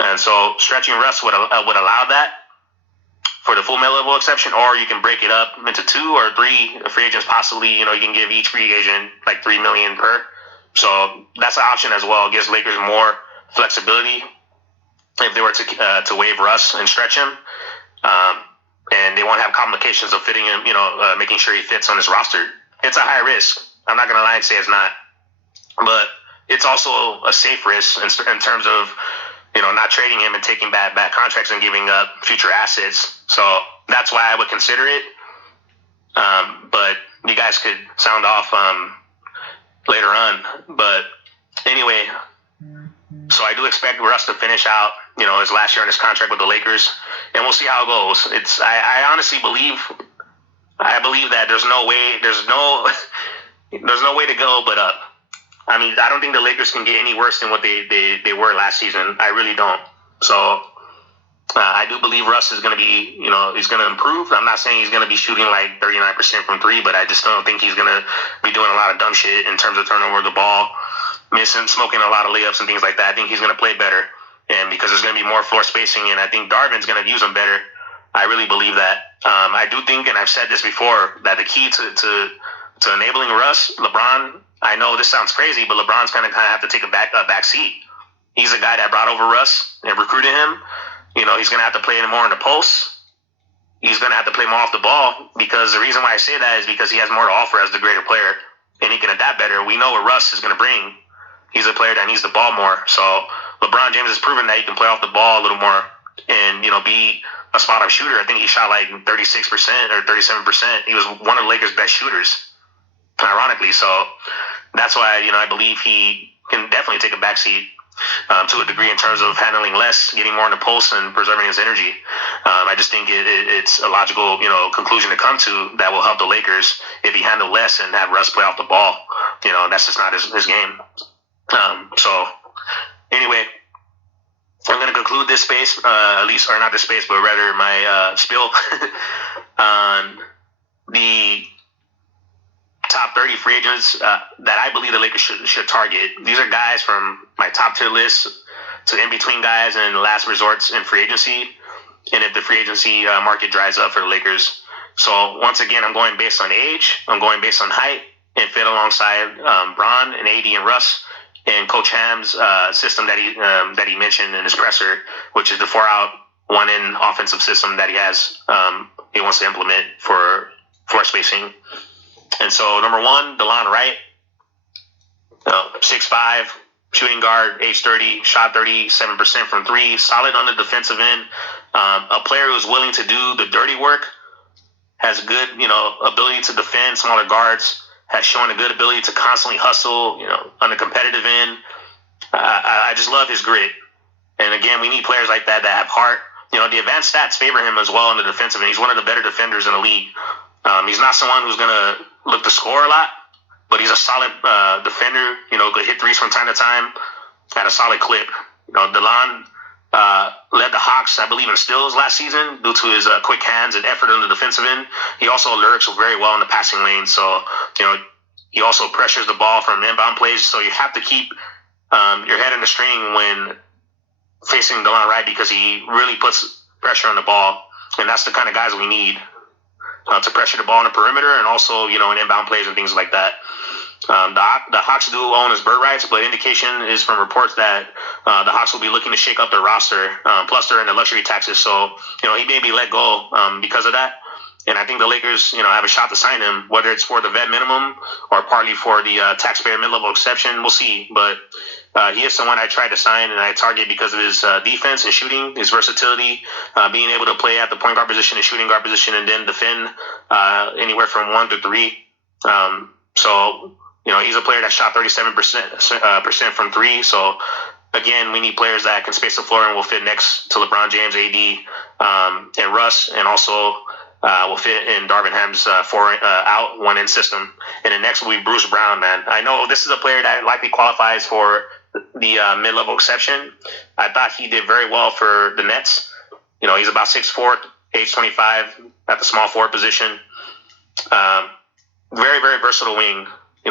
And so stretching Russ would allow that for the full mid-level exception, or you can break it up into 2 or 3 free agents possibly. You can give each free agent like $3 million per. So that's an option as well. It gives Lakers more flexibility if they were to waive Russ and stretch him. And they won't have complications of fitting him, making sure he fits on his roster. It's a high risk. I'm not going to lie and say it's not. But it's also a safe risk in terms of, not trading him and taking bad contracts and giving up future assets. So that's why I would consider it. But you guys could sound off later on. But anyway, so I do expect Russ to finish out, his last year on his contract with the Lakers, and we'll see how it goes. I honestly believe that there's no way to go but up. I mean, I don't think the Lakers can get any worse than what they were last season. I really don't. So I do believe Russ is going to be, he's going to improve. I'm not saying he's going to be shooting like 39% from 3, but I just don't think he's going to be doing a lot of dumb shit in terms of turning over the ball, smoking a lot of layups and things like that. I think he's going to play better, and because there's going to be more floor spacing, and I think Darvin's going to use him better. I really believe that. I do think, and I've said this before, that the key to enabling Russ, LeBron, I know this sounds crazy, but LeBron's going to have to take a back seat. He's a guy that brought over Russ and recruited him. He's going to have to play more in the post. He's going to have to play more off the ball, because the reason why I say that is because he has more to offer as the greater player, and he can adapt better. We know what Russ is going to bring. He's a player that needs the ball more. So LeBron James has proven that he can play off the ball a little more and, be a spot-up shooter. I think he shot like 36% or 37%. He was one of the Lakers' best shooters, ironically. So that's why, I believe he can definitely take a backseat to a degree in terms of handling less, getting more in the post, and preserving his energy. I just think it's a logical, conclusion to come to that will help the Lakers if he handle less and have Russ play off the ball. That's just not his game. So anyway, I'm going to conclude this space, at least, or not this space, but rather my spiel on the top 30 free agents that I believe the Lakers should target. These are guys from my top tier list to in between guys and last resorts in free agency. And if the free agency market dries up for the Lakers. So once again, I'm going based on age. I'm going based on height and fit alongside Bron and AD and Russ and Coach Ham's system that he mentioned in his presser, which is the 4-out, 1-in offensive system that he wants to implement for floor spacing. And so number one, DeLon Wright, 6'5", shooting guard, age 30, shot 37% from three, solid on the defensive end. A player who's willing to do the dirty work, has good, ability to defend smaller guards, has shown a good ability to constantly hustle, on the competitive end. I just love his grit. And again, we need players like that have heart. The advanced stats favor him as well on the defensive end. He's one of the better defenders in the league. He's not someone who's going to look to score a lot, but he's a solid defender, could hit threes from time to time at a solid clip. DeLon led the Hawks, I believe, in steals last season due to his quick hands and effort on the defensive end. He also lurks very well in the passing lane. So, he also pressures the ball from inbound plays. So you have to keep your head in the string when facing DeLon Wright because he really puts pressure on the ball. And that's the kind of guys we need to pressure the ball on the perimeter and also, in inbound plays and things like that. The Hawks do own his bird rights, but indication is from reports that the Hawks will be looking to shake up their roster. Plus, they're in the luxury taxes, so he may be let go because of that. And I think the Lakers, have a shot to sign him, whether it's for the vet minimum or partly for the taxpayer mid-level exception. We'll see, but he is someone I tried to sign and I target because of his defense and shooting, his versatility, being able to play at the point guard position and shooting guard position, and then defend anywhere from 1 to 3. So. He's a player that shot 37% from three. So, again, we need players that can space the floor and will fit next to LeBron James, AD, and Russ, and also will fit in Darvin Ham's 4-out, 1-in system. And the next will be Bruce Brown, man. I know this is a player that likely qualifies for the mid-level exception. I thought he did very well for the Nets. He's about 6'4", age 25 at the small forward position. Very, very versatile wing.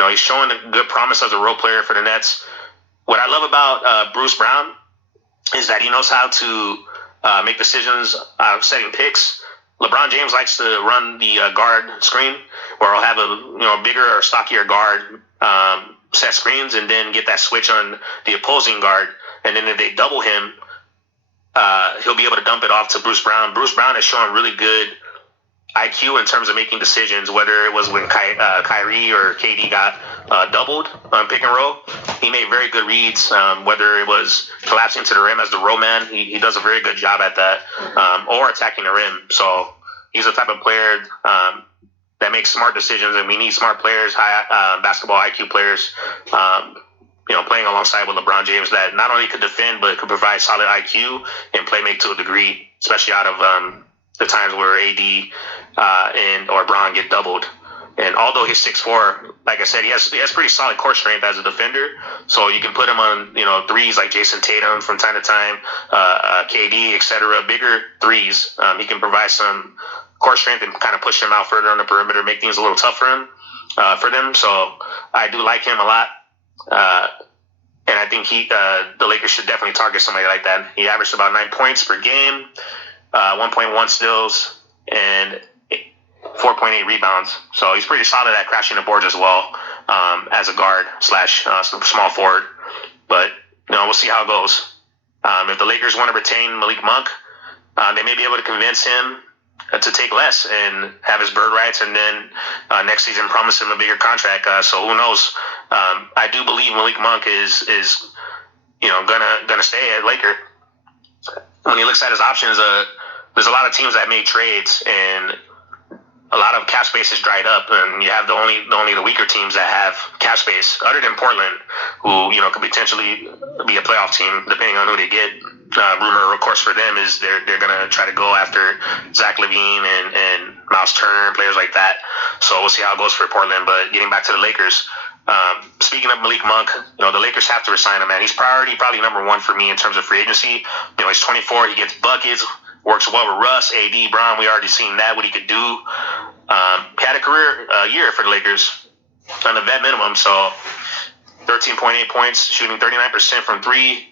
He's showing a good promise as a role player for the Nets. What I love about Bruce Brown is that he knows how to make decisions setting picks. LeBron James likes to run the guard screen, where he'll have a bigger or stockier guard set screens and then get that switch on the opposing guard. And then if they double him, he'll be able to dump it off to Bruce Brown. Bruce Brown is showing really good IQ in terms of making decisions, whether it was when Kyrie or KD got doubled on pick and roll. He made very good reads, whether it was collapsing to the rim as the roll man. He does a very good job at that, or attacking the rim. So he's the type of player that makes smart decisions, and we need smart players, high basketball IQ players, playing alongside with LeBron James that not only could defend, but could provide solid IQ and play make to a degree, especially out of the times where AD or Bron get doubled. And although he's 6'4", like I said, he has pretty solid core strength as a defender. So you can put him on threes like Jason Tatum from time to time, KD, etc. Bigger threes. He can provide some core strength and kind of push him out further on the perimeter, make things a little tough for them. So I do like him a lot. And I think the Lakers should definitely target somebody like that. He averaged about 9 points per game, 1.1 steals, and 4.8 rebounds. So he's pretty solid at crashing the boards as well, as a guard / small forward. But we'll see how it goes. If the Lakers want to retain Malik Monk, they may be able to convince him to take less and have his bird rights, and then next season promise him a bigger contract. So who knows? I do believe Malik Monk is gonna stay at Laker. When he looks at his options, there's a lot of teams that made trades, and a lot of cap space is dried up, and you have only the weaker teams that have cap space, other than Portland, who could potentially be a playoff team depending on who they get. Rumor, of course, for them is they're gonna try to go after Zach LaVine and Miles Turner and players like that. So we'll see how it goes for Portland. But getting back to the Lakers, Speaking of Malik Monk, the Lakers have to resign him, man. He's probably number one for me in terms of free agency. He's 24. He gets buckets, works well with Russ, AD, Bron. We already seen that, what he could do. He had a career year for the Lakers on the vet minimum, so 13.8 points, shooting 39% from three.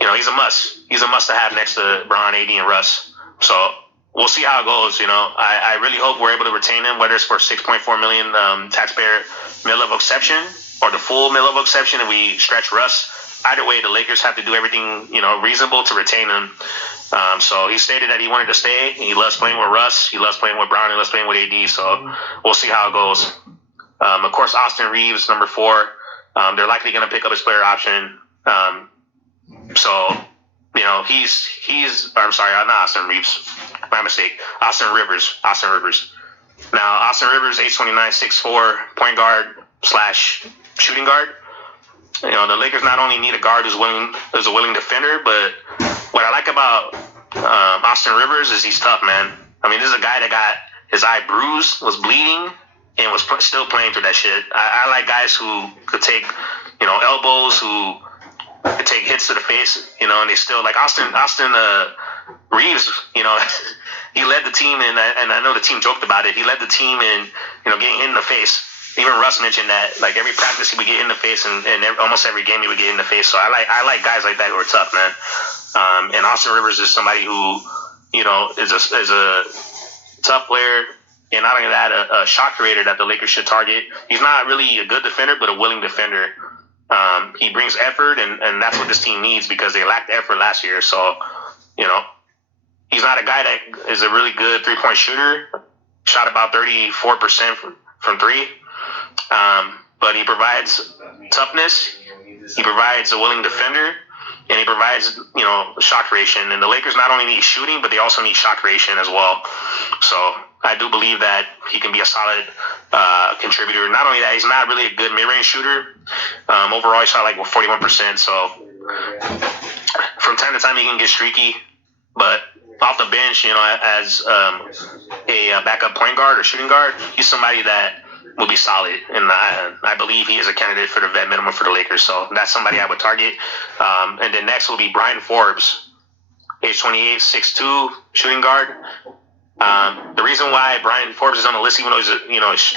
He's a must. He's a must to have next to Bron, AD, and Russ. So we'll see how it goes. I really hope we're able to retain him, whether it's for $6.4 million taxpayer mid-level exception or the full mid-level exception, and we stretch Russ. Either way, the Lakers have to do everything reasonable to retain him. So he stated that he wanted to stay. He loves playing with Russ. He loves playing with Brown. He loves playing with AD. So we'll see how it goes. Of course, Austin Reeves, number 4. They're likely going to pick up his player option. I'm sorry, not Austin Reeves. My mistake. Austin Rivers. Now, Austin Rivers, age 29, 6'4", point guard / shooting guard. The Lakers not only need a guard who's a willing defender, but what I like about Austin Rivers is he's tough, man. I mean, this is a guy that got his eye bruised, was bleeding, and was still playing through that shit. I like guys who could take, elbows, who could take hits to the face, and they still, like Austin Reeves, he led the team, and I know the team joked about it. He led the team in, getting hit in the face. Even Russ mentioned that, like, every practice he would get in the face, and almost every game he would get in the face. So I like guys like that who are tough, man. And Austin Rivers is somebody who, is a tough player, and not only that, a shot creator that the Lakers should target. He's not really a good defender, but a willing defender. He brings effort, and that's what this team needs because they lacked effort last year. So, he's not a guy that is a really good three-point shooter. Shot about 34% from three. But he provides toughness. He provides a willing defender, and he provides, shot creation. And the Lakers not only need shooting, but they also need shot creation as well. So I do believe that he can be a solid contributor. Not only that, he's not really a good mid-range shooter. Overall, he shot like 41%. So from time to time, he can get streaky. But off the bench, as a backup point guard or shooting guard, he's somebody that will be solid, and I believe he is a candidate for the vet minimum for the Lakers. So that's somebody I would target. And then next will be Brian Forbes, age 28, 6'2", shooting guard. The reason why Brian Forbes is on the list, even though he's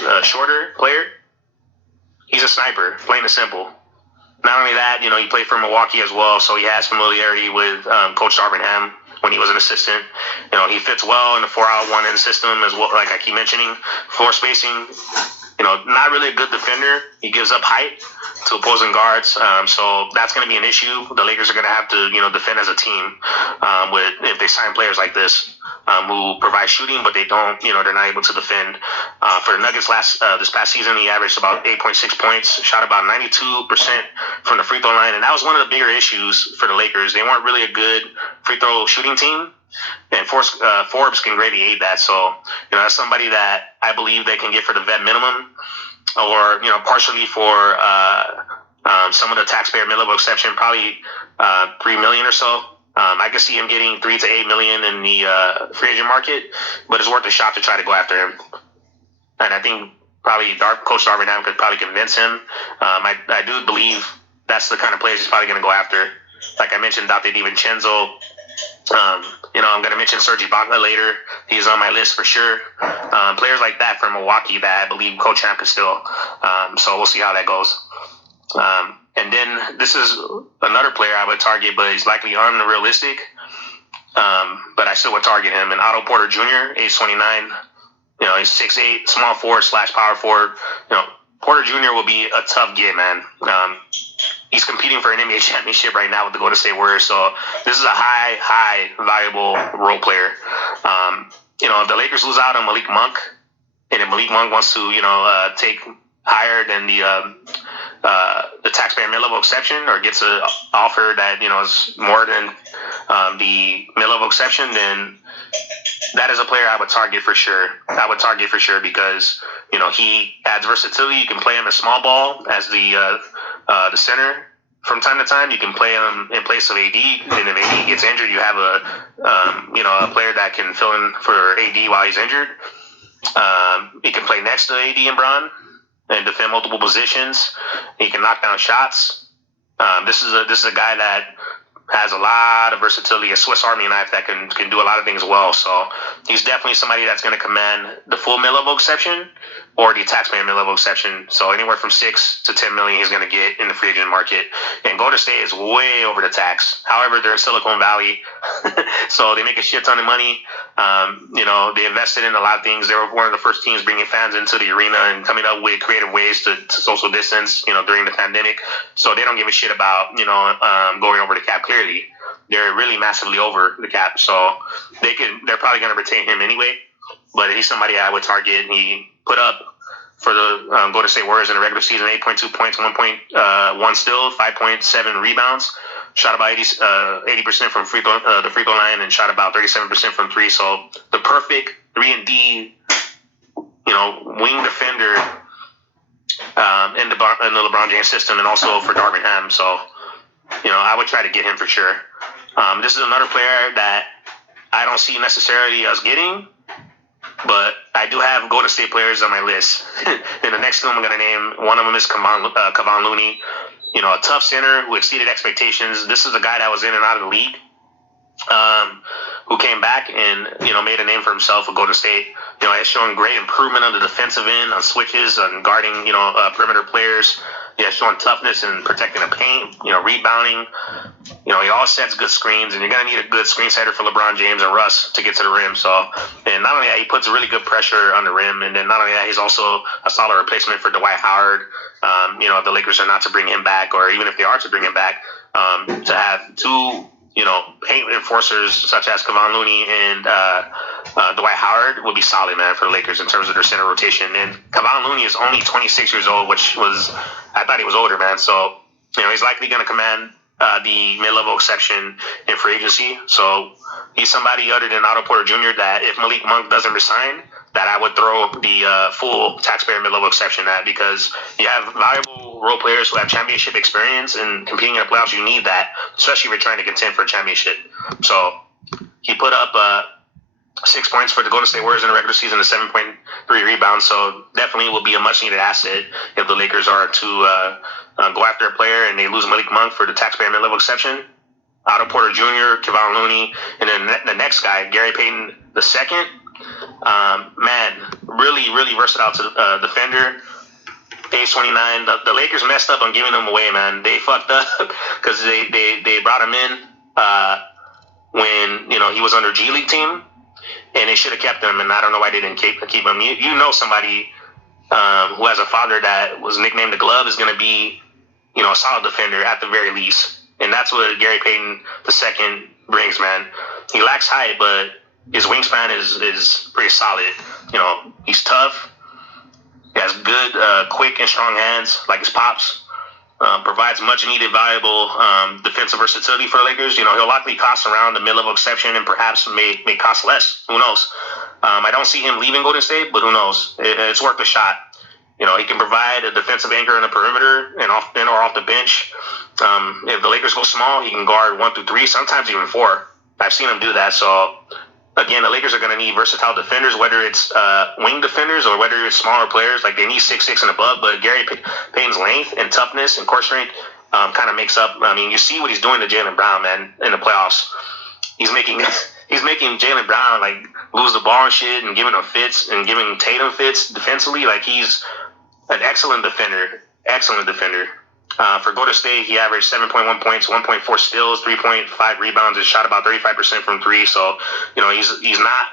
a shorter player, he's a sniper, plain and simple. Not only that, he played for Milwaukee as well, so he has familiarity with Coach Darvingham when he was an assistant. He fits well in the 4-out-1-in system as well, like I keep mentioning. Floor spacing, not really a good defender. He gives up height to opposing guards, so that's going to be an issue. The Lakers are going to have to, defend as a team if they sign players like this who provide shooting, but they don't, they're not able to defend. For the Nuggets this past season, he averaged about 8.6 points, shot about 92% from the free throw line, and that was one of the bigger issues for the Lakers. They weren't really a good free throw shooting team. And Forbes can greatly aid that. So, that's somebody that I believe they can get for the vet minimum or, partially for some of the taxpayer mid-level exception, probably $3 million or so. I could see him getting $3 to $8 million in the free agent market, but it's worth a shot to try to go after him. And I think probably Coach Darvingham could probably convince him. I do believe that's the kind of players he's probably going to go after. Like I mentioned, Dante DiVincenzo. I'm going to mention Serge Ibaka later. He's on my list for sure. Players like that from Milwaukee that I believe Coach Ham could still. So we'll see how that goes. And then this is another player I would target, but he's likely unrealistic. But I still would target him. And Otto Porter Jr., age 29. He's 6'8", small forward / power forward. Porter Jr. will be a tough get, man. He's competing for an NBA championship right now with the Golden State Warriors, so this is a high valuable role player. If the Lakers lose out on Malik Monk, and if Malik Monk wants to, take higher than the taxpayer mid-level exception, or gets an offer that is more than the mid-level exception, then that is a player I would target for sure. Because he adds versatility. You can play him as small ball as the center. From time to time, you can play him in place of AD, and if AD gets injured, you have a player that can fill in for AD while he's injured. He can play next to AD and Bron. and defend multiple positions. He can knock down shots. This is a guy that has a lot of versatility, a Swiss Army knife that can do a lot of things well. So he's definitely somebody that's going to command the full mid-level exception or the taxpayer mid-level exception. So anywhere from 6 to 10 million he's going to get in the free agent market. And Golden State is way over the tax. However, they're in Silicon Valley, so they make a shit ton of money. They invested in a lot of things. They were one of the first teams bringing fans into the arena and coming up with creative ways to social distance, during the pandemic. So they don't give a shit about, going over the cap clearly. They're really massively over the cap, so they're probably going to retain him anyway. But he's somebody I would target. He put up for the Golden State Warriors in the regular season 8.2 points, 1.1 steal, 5.7 rebounds. Shot about 80% from the free throw line, and shot about 37% from three. So the perfect 3-and-D, wing defender in the LeBron James system, and also for Darvin Ham. So I would try to get him for sure. This is another player that I don't see necessarily us getting, but I do have Golden State players on my list. And the next two I'm going to name, one of them is Kevon Looney. A tough center who exceeded expectations. This is a guy that was in and out of the league, who came back and, made a name for himself with Golden State. Has shown great improvement on the defensive end, on switches, on guarding, perimeter players. He has shown toughness in protecting the paint, rebounding. He always sets good screens, and you're going to need a good screen setter for LeBron James and Russ to get to the rim. So, and not only that, he puts really good pressure on the rim, and then not only that, he's also a solid replacement for Dwight Howard. If the Lakers are not to bring him back, or even if they are to bring him back, to have two, paint enforcers such as Kevon Looney and Dwight Howard would be solid, man, for the Lakers in terms of their center rotation. And Kevon Looney is only 26 years old, which I thought he was older, man. So, he's likely going to command the mid-level exception in free agency. So he's somebody other than Otto Porter Jr. that if Malik Monk doesn't resign, that I would throw the full taxpayer mid-level exception at, because you have valuable role players who have championship experience, and competing in the playoffs, you need that, especially if you're trying to contend for a championship. So he put up 6 points for the Golden State Warriors in the regular season and 7.3 rebounds. So definitely will be a much-needed asset if the Lakers are to go after a player and they lose Malik Monk for the taxpayer mid-level exception. Otto Porter Jr., Kevon Looney, and then the next guy, Gary Payton II. Really, really versatile defender. Age 29. The Lakers messed up on giving him away, man. They fucked up because they brought him in when he was on their G League team, and they should have kept him. And I don't know why they didn't keep him. Somebody who has a father that was nicknamed the Glove is going to be a solid defender at the very least, and that's what Gary Payton II brings, man. He lacks height, but his wingspan is pretty solid. He's tough. He has good, quick and strong hands, like his pops. Provides much needed, valuable defensive versatility for the Lakers. He'll likely cost around the mid-level exception, and perhaps may cost less. Who knows? I don't see him leaving Golden State, but who knows? It's worth a shot. He can provide a defensive anchor in the perimeter and off the bench. If the Lakers go small, he can guard 1 through 3, sometimes even 4. I've seen him do that. So, again, the Lakers are going to need versatile defenders, whether it's wing defenders or whether it's smaller players. Like, they need 6'6" and above, but Gary Payton's length and toughness and core strength kind of makes up. I mean, you see what he's doing to Jaylen Brown, man, in the playoffs. He's making Jaylen Brown, like, lose the ball and shit, and giving him fits and giving Tatum fits defensively. Like, he's an excellent defender. For Golden State, he averaged 7.1 points, 1.4 steals, 3.5 rebounds, and shot about 35% from three. So, he's not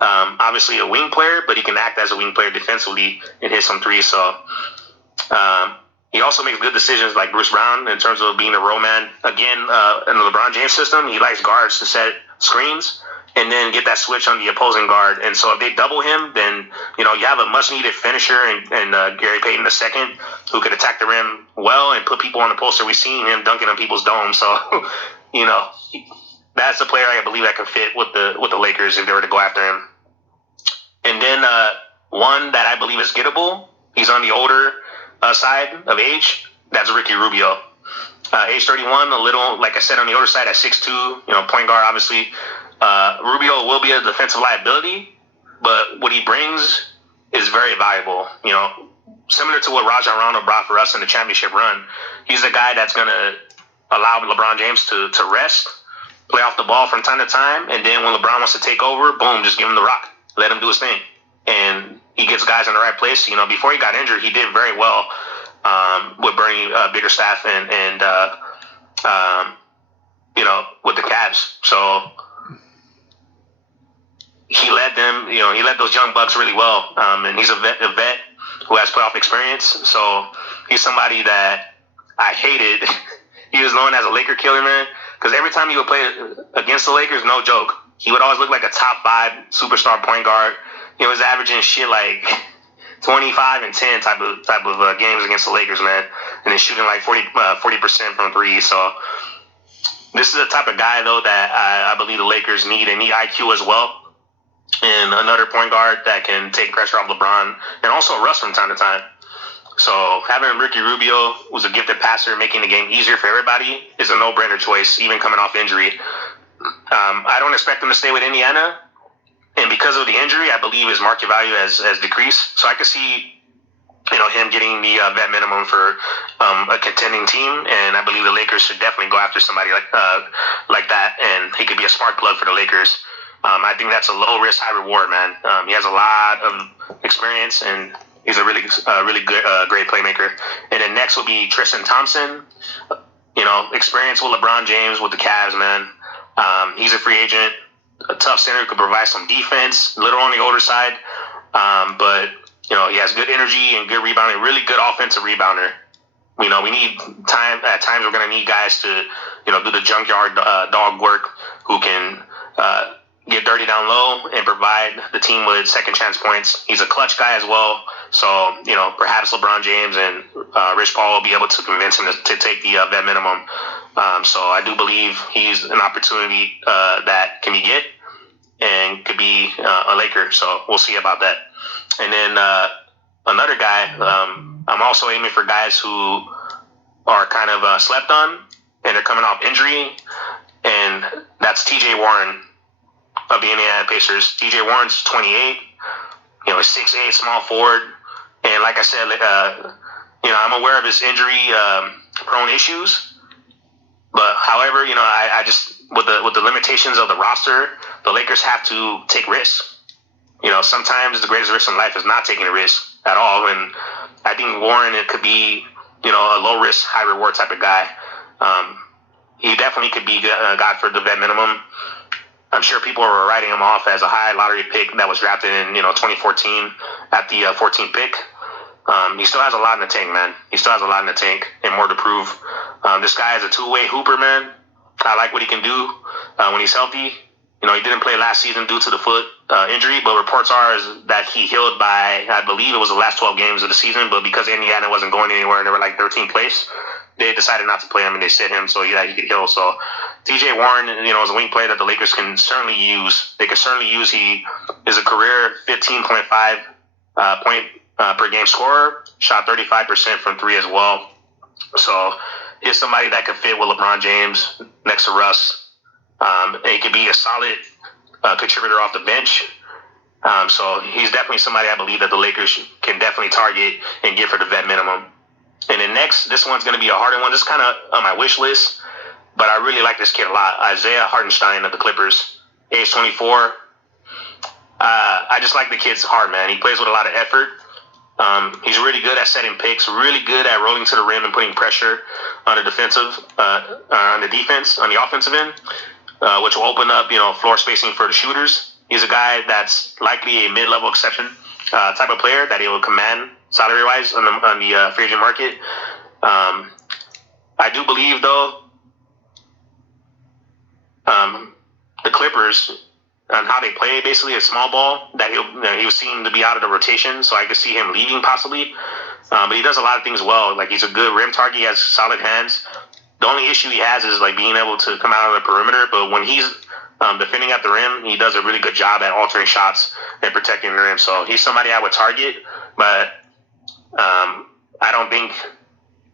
obviously a wing player, but he can act as a wing player defensively and hit some threes. So, he also makes good decisions like Bruce Brown in terms of being a roll man. Again, in the LeBron James system, he likes guards to set screens and then get that switch on the opposing guard. And so if they double him, then, you have a much-needed finisher in Gary Payton II, who could attack the rim well and put people on the poster. We've seen him dunking on people's domes. So, that's a player I believe that can fit with the Lakers if they were to go after him. And then one that I believe is gettable, he's on the older side of age, that's Ricky Rubio. Age 31, a little, like I said, on the older side at 6'2", point guard, obviously. Rubio will be a defensive liability, but what he brings is very valuable. similar to what Rajon Rondo brought for us in the championship run. He's a guy that's going to allow LeBron James to rest, play off the ball from time to time, and then when LeBron wants to take over, boom, just give him the rock. Let him do his thing. And he gets guys in the right place. You know, before he got injured, he did very well with Bernie Biggerstaff and you know, with the Cavs. So he led them, you know, he led those young bucks really well. And he's a vet who has playoff experience. So he's somebody that I hated. He was known as a Laker killer, man, because every time he would play against the Lakers, no joke, he would always look like a top 5 superstar point guard. He was averaging shit like 25 and 10 type of games against the Lakers, man, and then shooting like 40% from three. So this is the type of guy, though, that I believe the Lakers need. They need IQ as well, and another point guard that can take pressure off LeBron and also Russ from time to time. So having Ricky Rubio, who's a gifted passer, making the game easier for everybody, is a no-brainer choice, even coming off injury. I don't expect him to stay with Indiana, and because of the injury, I believe his market value has decreased. So I could see, you know, him getting the vet minimum for a contending team, and I believe the Lakers should definitely go after somebody like that, and he could be a smart plug for the Lakers. I think that's a low risk, high reward, man. He has a lot of experience, and he's a really good, great playmaker. And then next will be Tristan Thompson. You know, experience with LeBron James with the Cavs, man. He's a free agent, a tough center who could provide some defense, a little on the older side, but you know, he has good energy and good rebounding, really good offensive rebounder. You know, we need time. At times, we're going to need guys to, you know, do the junkyard dog work, who can get dirty down low and provide the team with second chance points. He's a clutch guy as well. So, you know, perhaps LeBron James and Rich Paul will be able to convince him to take the vet minimum. So I do believe he's an opportunity that can be get and could be a Laker. So we'll see about that. And then another guy, I'm also aiming for guys who are kind of slept on and they're coming off injury, and that's TJ Warren of the Indiana Pacers. TJ Warren's 28, you know, he's 6'8", small forward, and like I said, you know, I'm aware of his injury prone issues, but however, you know, I just with the limitations of the roster, the Lakers have to take risks. You know, sometimes the greatest risk in life is not taking a risk at all, and I think Warren, it could be, you know, a low risk, high reward type of guy. He definitely could be a guy for the vet minimum. I'm sure people were writing him off as a high lottery pick that was drafted in, you know, 2014 at the 14th pick. He still has a lot in the tank, man. He still has a lot in the tank and more to prove. This guy is a two-way hooper, man. I like what he can do when he's healthy. You know, he didn't play last season due to the foot injury, but reports are that he healed by, I believe it was the last 12 games of the season, but because Indiana wasn't going anywhere and they were like 13th place, they decided not to play him and they sit him so yeah, he could heal. So TJ Warren, you know, is a wing player that the Lakers can certainly use. They can certainly use. He is a career 15.5 point per game scorer, shot 35% from three as well. So he's somebody that could fit with LeBron James next to Russ. And he could be a solid contributor off the bench. So he's definitely somebody I believe that the Lakers can definitely target and get for the vet minimum. And then next, this one's going to be a harder one. This is kind of on my wish list, but I really like this kid a lot. Isaiah Hartenstein of the Clippers, age 24. I just like the kid's heart, man. He plays with a lot of effort. He's really good at setting picks, really good at rolling to the rim and putting pressure on the defense, on the offensive end, which will open up, you know, floor spacing for the shooters. He's a guy that's likely a mid-level exception type of player that he will command salary-wise on the free agent market. I do believe, though, the Clippers and how they play basically a small ball, that he was seen to be out of the rotation, so I could see him leaving possibly. But he does a lot of things well. Like, he's a good rim target. He has solid hands. The only issue he has is like being able to come out on the perimeter. But when he's defending at the rim, he does a really good job at altering shots and protecting the rim. So he's somebody I would target, but I don't think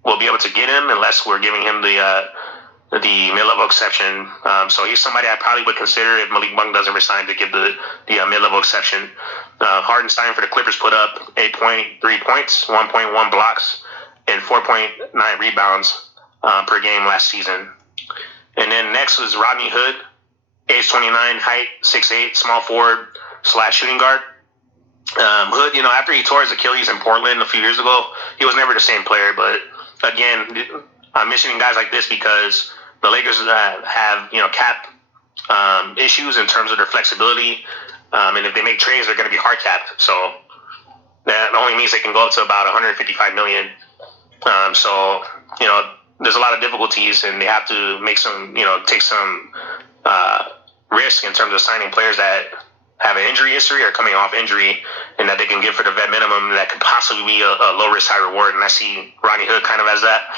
we'll be able to get him unless we're giving him the the mid-level exception. So he's somebody I probably would consider if Malik Monk doesn't resign to give the mid-level exception. Hardenstein for the Clippers put up 8.3 points, 1.1 blocks, and 4.9 rebounds per game last season. And then next was Rodney Hood, age 29, height 6'8", small forward / shooting guard. Hood, after he tore his Achilles in Portland a few years ago, he was never the same player. But again, I'm mentioning guys like this because the Lakers have cap issues in terms of their flexibility, and if they make trades, they're going to be hard capped. So that only means they can go up to about 155 million. So there's a lot of difficulties, and they have to make some take some risk in terms of signing players that have an injury history or coming off injury, and that they can give for the vet minimum that could possibly be a low risk, high reward. And I see Rodney Hood kind of as that.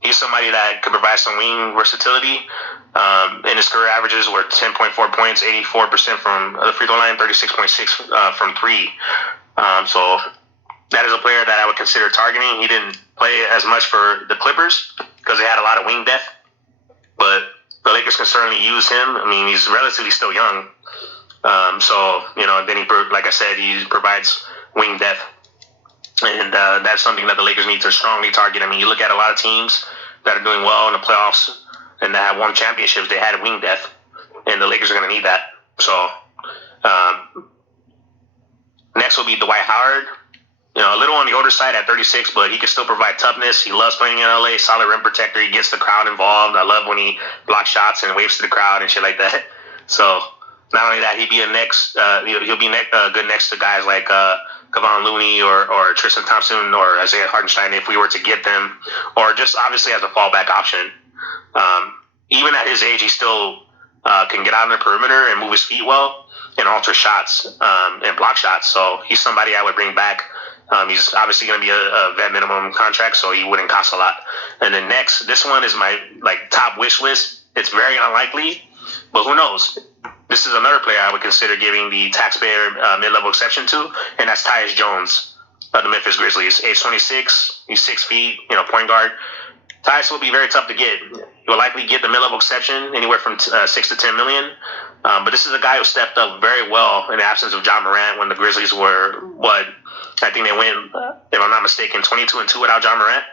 He's somebody that could provide some wing versatility. And his career averages were 10.4 points, 84% from the free throw line, 36.6 from three. So that is a player that I would consider targeting. He didn't play as much for the Clippers because they had a lot of wing depth, but the Lakers can certainly use him. I mean, he's relatively still young. Then like I said, he provides wing depth. And that's something that the Lakers need to strongly target. I mean, you look at a lot of teams that are doing well in the playoffs and that have won championships, they had wing depth, and the Lakers are going to need that. So next will be Dwight Howard. A little on the older side at 36, but he can still provide toughness. He loves playing in LA, solid rim protector. He gets the crowd involved. I love when he blocks shots and waves to the crowd and shit like that. So not only that, he'll be good next to guys like Kevon Looney or Tristan Thompson or Isaiah Hardenstein if we were to get them, or just obviously as a fallback option. Even at his age, he still can get out on the perimeter and move his feet well and alter shots and block shots. So he's somebody I would bring back. He's obviously going to be a vet minimum contract, so he wouldn't cost a lot. And then next, this one is my top wish list. It's very unlikely, but who knows? This is another player I would consider giving the taxpayer mid-level exception to, and that's Tyus Jones of the Memphis Grizzlies. Age 26, he's 6 feet, point guard. Tyus will be very tough to get. You'll likely get the mid-level exception anywhere from 6 to 10 million. But this is a guy who stepped up very well in the absence of John Morant when the Grizzlies were, I think they went, if I'm not mistaken, 22-2 without John Morant.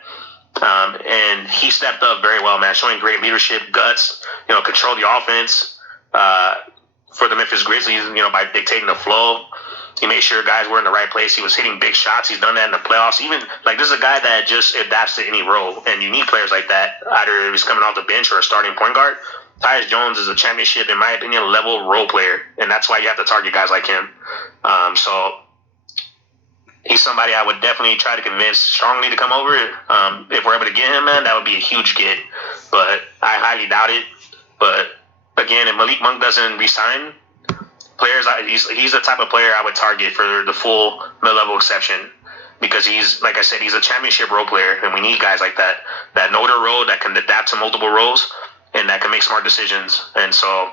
And he stepped up very well, man, showing great leadership, guts, control the offense for the Memphis Grizzlies, by dictating the flow. He made sure guys were in the right place. He was hitting big shots. He's done that in the playoffs. Even, this is a guy that just adapts to any role, and you need players like that, either if he's coming off the bench or a starting point guard. Tyus Jones is a championship, in my opinion, level role player, and that's why you have to target guys like him. So he's somebody I would definitely try to convince strongly to come over. If we're able to get him, man, that would be a huge get. But I highly doubt it. But again, if Malik Monk doesn't resign, he's the type of player I would target for the full mid-level exception, because he's, like I said, he's a championship role player, and we need guys like that know their role, that can adapt to multiple roles, and that can make smart decisions. And so,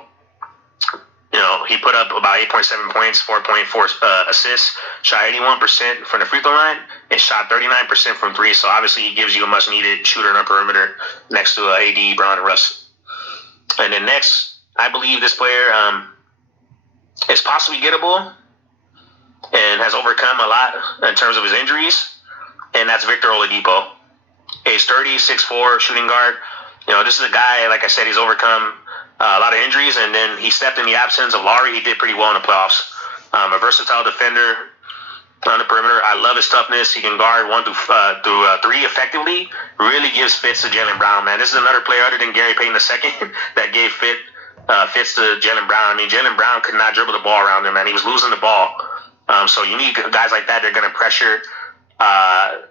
he put up about 8.7 points, 4.4 assists, shot 81% from the free throw line, and shot 39% from three. So obviously he gives you a much-needed shooter on the perimeter next to AD, Brown, and Russ. And then next, I believe this player is possibly gettable and has overcome a lot in terms of his injuries, and that's Victor Oladipo. Age 30, 6'4", shooting guard. This is a guy, like I said, he's overcome a lot of injuries, and then he stepped in the absence of Lowry. He did pretty well in the playoffs. A versatile defender on the perimeter. I love his toughness. He can guard 1 through 3 effectively. Really gives fits to Jaylen Brown, man. This is another player other than Gary Payton II that gave fits to Jaylen Brown. I mean, Jaylen Brown could not dribble the ball around him, man. He was losing the ball. So you need guys like that. They're going to pressure, that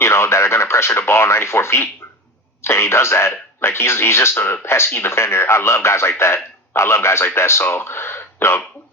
are going to pressure the ball 94 feet, and he does that. He's just a pesky defender. I love guys like that. So,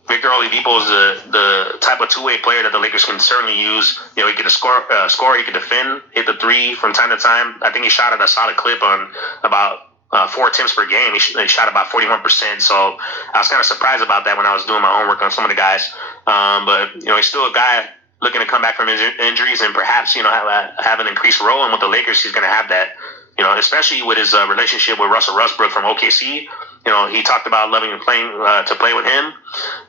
Victor Oladipo is the type of two-way player that the Lakers can certainly use. He could score, he could defend, hit the three from time to time. I think he shot at a solid clip on about 4 attempts per game. He shot about 41%. So I was kind of surprised about that when I was doing my homework on some of the guys. But he's still a guy looking to come back from his injuries and perhaps have an increased role. And with the Lakers, he's going to have that. especially with his relationship with Russell Westbrook from OKC. He talked about loving playing to play with him,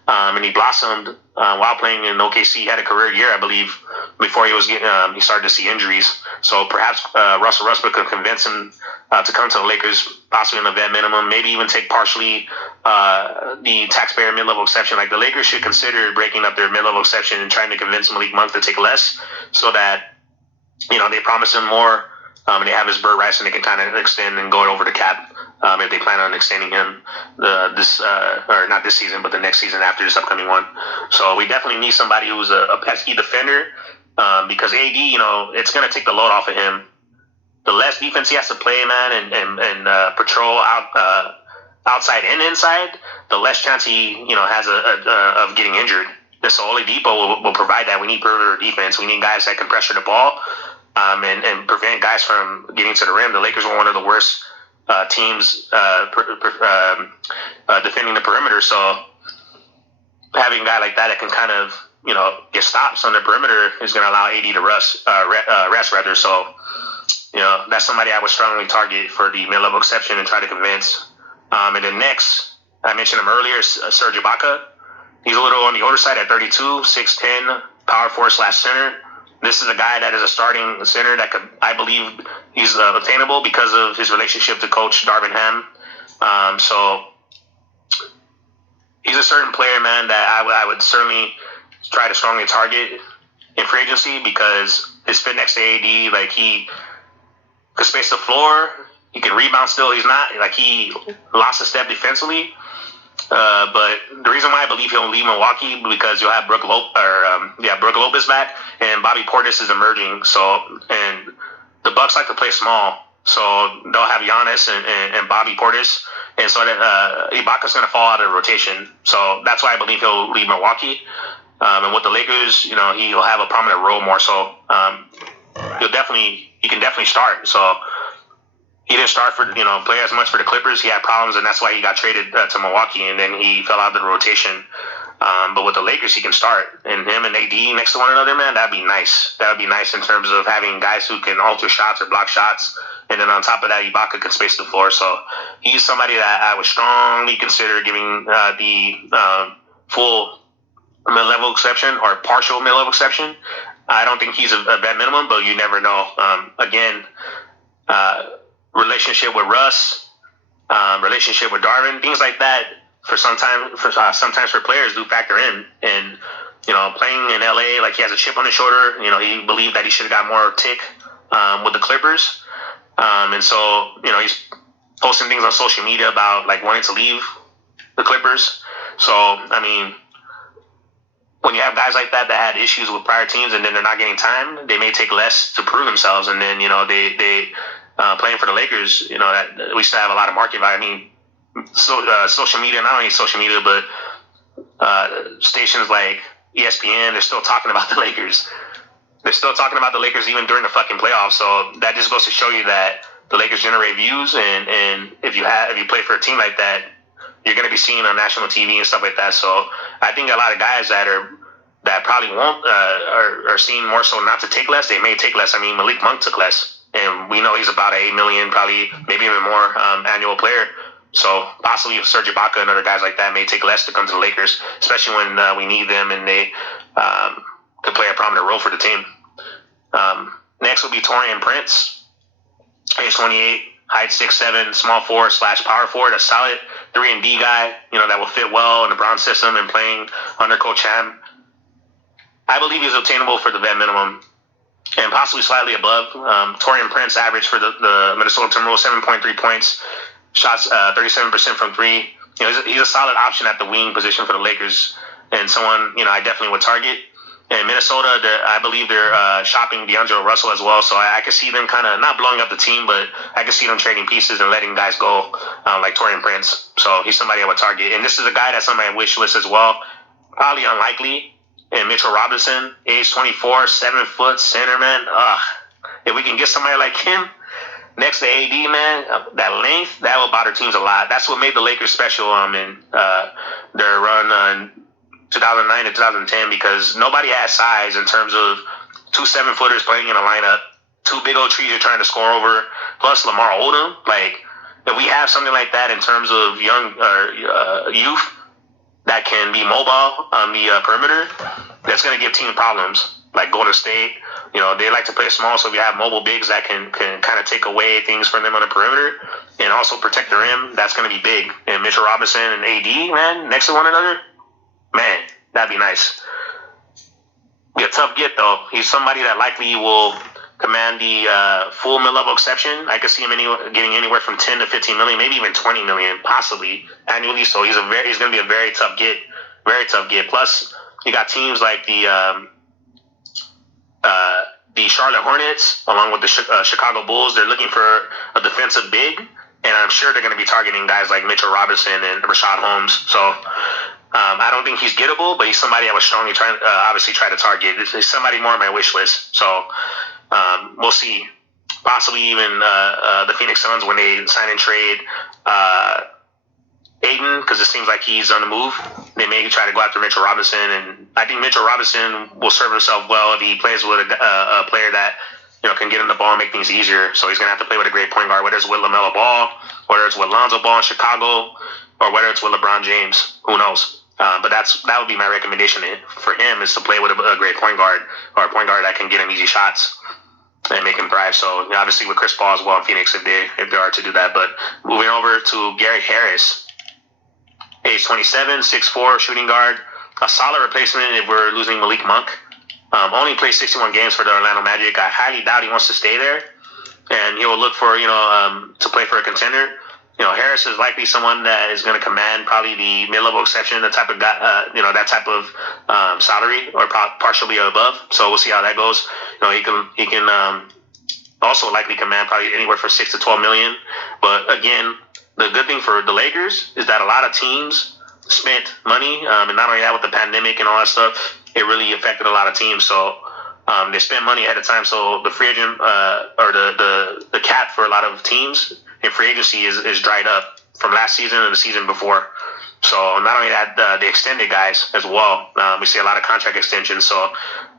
and he blossomed while playing in OKC. He had a career year, I believe, before he started to see injuries. So perhaps Russell Westbrook could convince him to come to the Lakers, possibly in the vet minimum, maybe even take partially the taxpayer mid-level exception. Like the Lakers should consider breaking up their mid-level exception and trying to convince Malik Monk to take less, so that they promise him more. And they have his bird rights, and they can kind of extend and go over the cap if they plan on extending him or not this season, but the next season after this upcoming one. So we definitely need somebody who's a pesky defender because AD, it's going to take the load off of him. The less defense he has to play, man, and patrol outside and inside, the less chance he has of getting injured. So Oladipo will provide that. We need perimeter defense. We need guys that can pressure the ball. And prevent guys from getting to the rim. The Lakers were one of the worst teams defending the perimeter. So having a guy like that can kind of get stops on the perimeter is going to allow AD to rest rather. So that's somebody I would strongly target for the mid-level exception and try to convince. And then next, I mentioned him earlier, Serge Ibaka. He's a little on the older side at 32, 6'10", power forward / center. This is a guy that is a starting center that I believe he's obtainable because of his relationship to Coach Darvin Ham. So he's a certain player, man, that I would certainly try to strongly target in free agency because his fit next to AD, like he could space the floor, he can rebound still. He's not like he lost a step defensively. But the reason why I believe he'll leave Milwaukee because you'll have Brooke Lopez back and Bobby Portis is emerging. So and the Bucks like to play small, so they'll have Giannis and Bobby Portis, and so that Ibaka's going to fall out of the rotation. So that's why I believe he'll leave Milwaukee. And with the Lakers, he'll have a prominent role more. So he can definitely start. So. He didn't start play as much for the Clippers. He had problems, and that's why he got traded to Milwaukee, and then he fell out of the rotation. But with the Lakers, he can start. And him and AD next to one another, man, that'd be nice. That would be nice in terms of having guys who can alter shots or block shots. And then on top of that, Ibaka can space the floor. So he's somebody that I would strongly consider giving the full mid-level exception or partial mid-level exception. I don't think he's a vet minimum, but you never know. Relationship with Russ, relationship with Darvin, things like that. Sometimes for players do factor in. And playing in LA, like he has a chip on his shoulder. He believed that he should have got more tick with the Clippers, and so he's posting things on social media about like wanting to leave the Clippers. So I mean, when you have guys like that had issues with prior teams and then they're not getting time, they may take less to prove themselves, and then they playing for the Lakers, that we still have a lot of market value. I mean, social media, not only social media, but stations like ESPN, they're still talking about the Lakers. They're still talking about the Lakers even during the fucking playoffs. So that just goes to show you that the Lakers generate views, and if you play for a team like that, you're going to be seen on national TV and stuff like that. So I think a lot of guys that probably won't are seen more so not to take less. They may take less. I mean, Malik Monk took less. And we know he's about an $8 million, probably maybe even more annual player. So possibly Serge Ibaka and other guys like that may take less to come to the Lakers, especially when we need them and they could play a prominent role for the team. Next will be Taurean Prince, age 28, height 6'7", small forward / power forward, a solid 3-and-D guy, that will fit well in the Brown system and playing under Coach Ham. I believe he's obtainable for the vet minimum and possibly slightly above. Taurean Prince averaged for the Minnesota Timberwolves 7.3 points, shots 37% from three. He's a solid option at the wing position for the Lakers, and someone I definitely would target. And Minnesota, I believe they're shopping D'Angelo Russell as well, so I could see them kind of not blowing up the team, but I could see them trading pieces and letting guys go like Taurean Prince. So he's somebody I would target. And this is a guy that's on my wish list as well. Probably unlikely. And Mitchell Robinson, age 24, 7 foot center, man. If we can get somebody like him next to AD, man, that length, that will bother teams a lot. That's what made the Lakers special in their run in 2009 to 2010, because nobody had size in terms of 2 7-footers playing in a lineup, 2 big old trees you're trying to score over, plus Lamar Odom. Like, if we have something like that in terms of young youth that can be mobile on the perimeter, that's going to give team problems. Like Golden State, they like to play small, so if you have mobile bigs that can kind of take away things from them on the perimeter and also protect the rim, that's going to be big. And Mitchell Robinson and AD, man, next to one another, man, that'd be nice. Be a tough get, though. He's somebody that likely will command the full mid-level exception. I could see him getting anywhere from 10 to 15 million, maybe even 20 million, possibly annually. So he's going to be a very tough get. Plus, you got teams like the Charlotte Hornets, along with the Chicago Bulls. They're looking for a defensive big, and I'm sure they're going to be targeting guys like Mitchell Robinson and Rashad Holmes. So I don't think he's gettable, but he's somebody I would strongly try to target. He's somebody more on my wish list. So we'll see. Possibly even the Phoenix Suns when they sign and trade Aiden, because it seems like he's on the move. They may try to go after Mitchell Robinson, and I think Mitchell Robinson will serve himself well if he plays with a player that can get him the ball and make things easier. So he's going to have to play with a great point guard, whether it's with LaMelo Ball, whether it's with Lonzo Ball in Chicago, or whether it's with LeBron James. Who knows? But that would be my recommendation for him, is to play with a great point guard, or a point guard that can get him easy shots and make him thrive. So obviously with Chris Paul as well in Phoenix, if they are to do that. But moving over to Gary Harris, age 27, 6'4", shooting guard, a solid replacement if we're losing Malik Monk. Only played 61 games for the Orlando Magic. I highly doubt he wants to stay there, and he will look for to play for a contender. Harris is likely someone that is going to command probably the mid-level exception, the type of guy, that type of salary, or partially above. So we'll see how that goes. He can also likely command probably anywhere from 6 to 12 million. But again, the good thing for the Lakers is that a lot of teams spent money, and not only that, with the pandemic and all that stuff, it really affected a lot of teams. So they spent money ahead of time. So the free agent or the cap for a lot of teams in free agency is dried up from last season and the season before. So not only that, the extended guys as well. We see a lot of contract extensions. So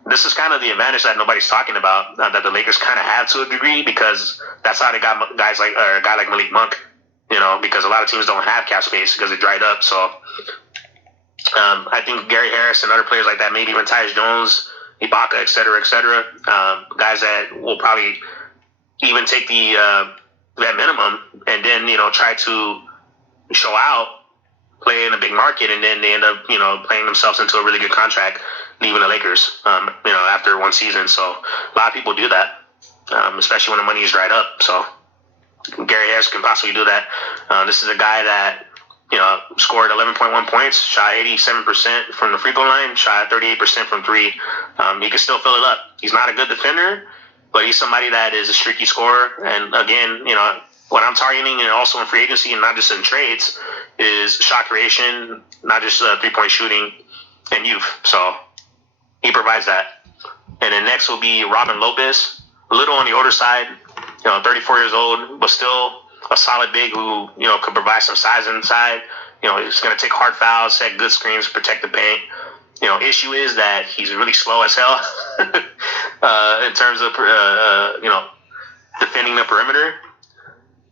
this is kind of the advantage that nobody's talking about, that the Lakers kind of have to a degree, because that's how they got guys like a guy like Malik Monk. Because a lot of teams don't have cap space because it dried up. So I think Gary Harris and other players like that, maybe even Tyus Jones, Ibaka, et cetera, guys that will probably even take that minimum and then try to show out, play in a big market, and then they end up playing themselves into a really good contract, leaving the Lakers after one season. So a lot of people do that, especially when the money is dried up. So Gary Harris can possibly do that. This is a guy that scored 11.1 points, shot 87% from the free throw line, shot 38% from three. He can still fill it up. He's not a good defender, but he's somebody that is a streaky scorer. And again, what I'm targeting, and also in free agency and not just in trades, is shot creation, not just three-point shooting and youth. So he provides that. And then next will be Robin Lopez, a little on the older side, 34 years old, but still a solid big who, could provide some size inside. He's going to take hard fouls, set good screens, protect the paint. Issue is that he's really slow as hell in terms of, defending the perimeter.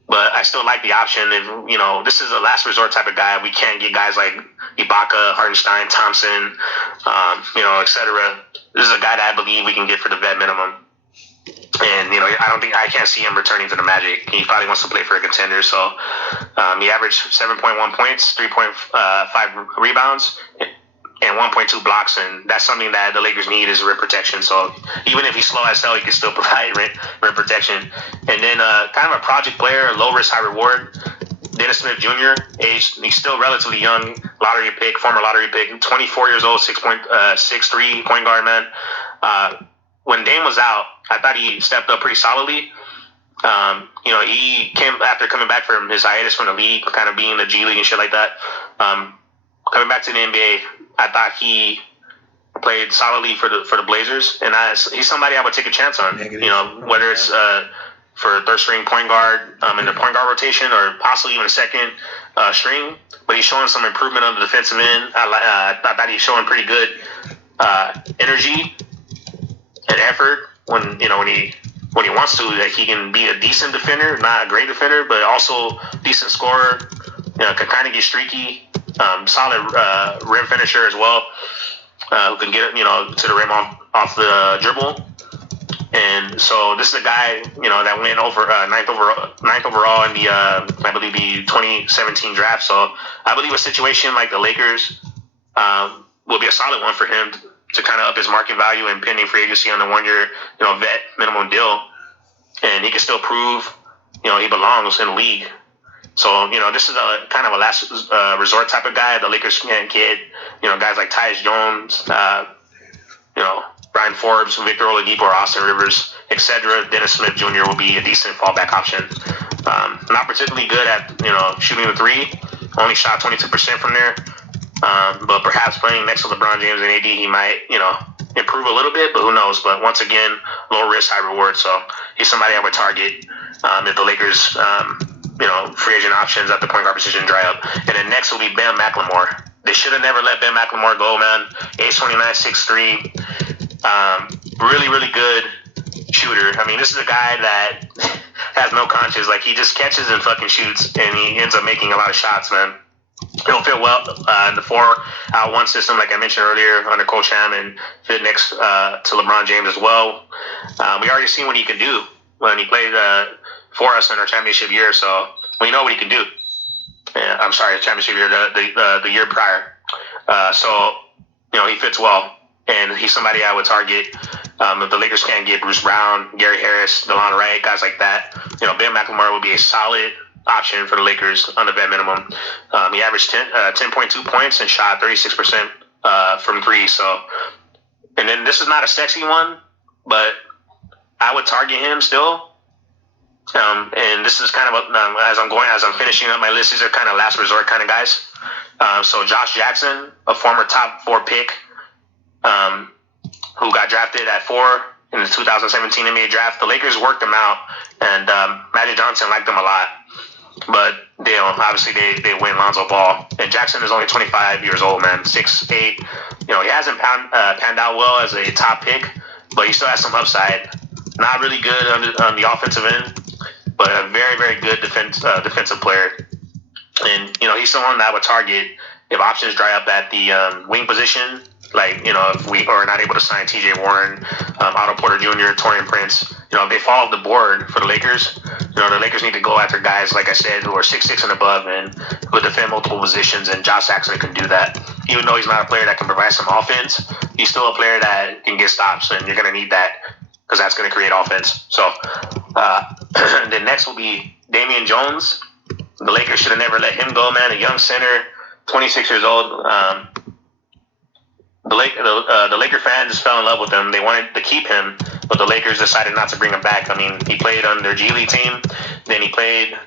But I still like the option. If, this is a last resort type of guy. We can't get guys like Ibaka, Hartenstein, Thompson, et cetera. This is a guy that I believe we can get for the vet minimum. And, I can't see him returning to the Magic. He probably wants to play for a contender. So he averaged 7.1 points, 3.5 rebounds, and 1.2 blocks. And that's something that the Lakers need, is rim protection. So even if he's slow as hell, he can still provide rim protection. And then kind of a project player, low risk, high reward. Dennis Smith Jr., he's still relatively young, former lottery pick, 24 years old, 6'3" point guard, man. When Dame was out, I thought he stepped up pretty solidly. He came after coming back from his hiatus from the league, kind of being in the G League and shit like that. Coming back to the NBA, I thought he played solidly for the Blazers, and he's somebody I would take a chance on. Whether it's for third string point guard in the point guard rotation, or possibly even a second string. But he's showing some improvement on the defensive end. I thought he's showing pretty good energy and effort when he when he wants to, that he can be a decent defender, not a great defender, but also decent scorer. Can kind of get streaky, solid rim finisher as well. Who can get to the rim off the dribble. And so this is a guy that went over ninth overall in the I believe the 2017 draft. So I believe a situation like the Lakers will be a solid one for him to kind of up his market value and pending free agency on the 1 year vet minimum deal, and he can still prove he belongs in the league. So this is a kind of a last resort type of guy. The Lakers can get guys like Tyus Jones, Brian Forbes, Victor Oladipo, or Austin Rivers, etc. Dennis Smith Jr. will be a decent fallback option. Not particularly good at shooting the three. Only shot 22% from there. But perhaps playing next to LeBron James and AD, he might improve a little bit. But who knows? But once again, low risk, high reward. So he's somebody I would target if the Lakers free agent options at the point guard position dry up. And then next will be Ben McLemore. They should have never let Ben McLemore go, man. Age 29, 6'3". Really, really good shooter. I mean, this is a guy that has no conscience. Like, he just catches and fucking shoots, and he ends up making a lot of shots, man. He'll fit well in the 4-out-1 system, like I mentioned earlier, under Coach Ham, and fit next to LeBron James as well. We already seen what he could do when he played for us in our championship year, so we know what he can do. I'm sorry, championship year, the year prior. So he fits well, and he's somebody I would target. If the Lakers can't get Bruce Brown, Gary Harris, DeLon Wright, guys like that, Ben McLemore would be a solid option for the Lakers on the vet minimum. He averaged 10.2 points and shot 36% from three. So, and then this is not a sexy one, but I would target him still. And this is kind of as I'm finishing up my list, these are kind of last resort kind of guys. So Josh Jackson, a former top 4 pick, who got drafted at 4 in the 2017 NBA draft. The Lakers worked him out, and Magic Johnson liked him a lot. But they obviously they win Lonzo Ball, and Jackson is only 25 years old, man, 6'8". He hasn't panned out well as a top pick, but he still has some upside. Not really good on the offensive end, but a very, very good defensive player. And he's someone that I would target if options dry up at the wing position. Like, if we are not able to sign T.J. Warren, Otto Porter Jr., Taurean Prince, if they fall off the board for the Lakers, the Lakers need to go after guys, like I said, who are 6'6" and above and who defend multiple positions, and Josh Jackson can do that. Even though he's not a player that can provide some offense, he's still a player that can get stops, and you're going to need that because that's going to create offense. So, then next will be Damian Jones. The Lakers should have never let him go, man. A young center, 26 years old. The Laker fans just fell in love with him. They wanted to keep him, but the Lakers decided not to bring him back. I mean, he played on their G League team. Then he played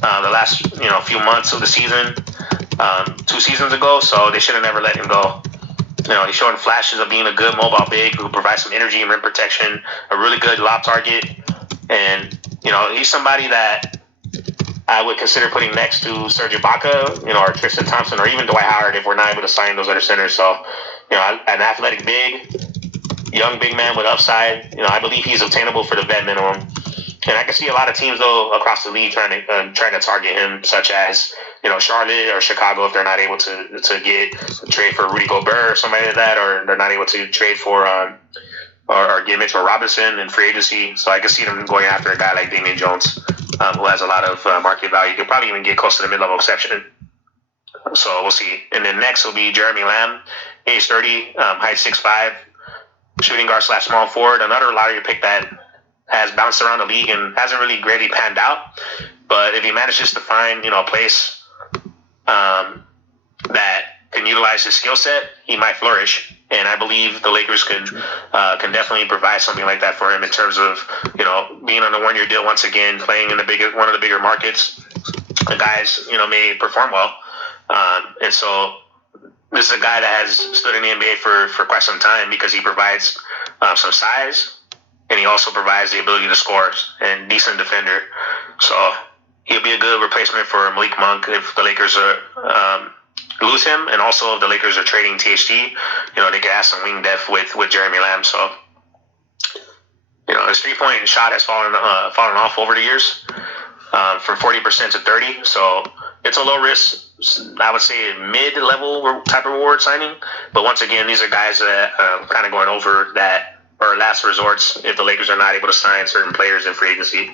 the last few months of the season, 2 seasons ago. So they should have never let him go. He's showing flashes of being a good mobile big who provides some energy and rim protection, a really good lob target, and he's somebody that I would consider putting next to Serge Ibaka, or Tristan Thompson, or even Dwight Howard if we're not able to sign those other centers. So, an athletic big, young big man with upside. I believe he's obtainable for the vet minimum. And I can see a lot of teams though across the league trying to target him, such as Charlotte or Chicago if they're not able to trade for Rudy Gobert or somebody like that, or they're not able to trade for or get Mitchell Robinson in free agency. So I can see them going after a guy like Damian Jones, who has a lot of market value. You could probably even get close to the mid-level exception. So we'll see. And then next will be Jeremy Lamb, age 30, height 6'5", shooting guard / small forward. Another lottery pick that has bounced around the league and hasn't really greatly panned out. But if he manages to find a place that can utilize his skill set, he might flourish. And I believe the Lakers can definitely provide something like that for him in terms of being on a 1 year deal once again, playing in one of the bigger markets. The guys may perform well, and so this is a guy that has stood in the NBA for quite some time because he provides some size, and he also provides the ability to score and decent defender. So he'll be a good replacement for Malik Monk if the Lakers lose him, and also if the Lakers are trading THT, they could have some wing depth with Jeremy Lamb. So his 3-point shot has fallen off over the years, from 40% to 30%. So it's a low risk, I would say mid-level type of reward signing. But once again, these are guys that kind of going over that or last resorts if the Lakers are not able to sign certain players in free agency.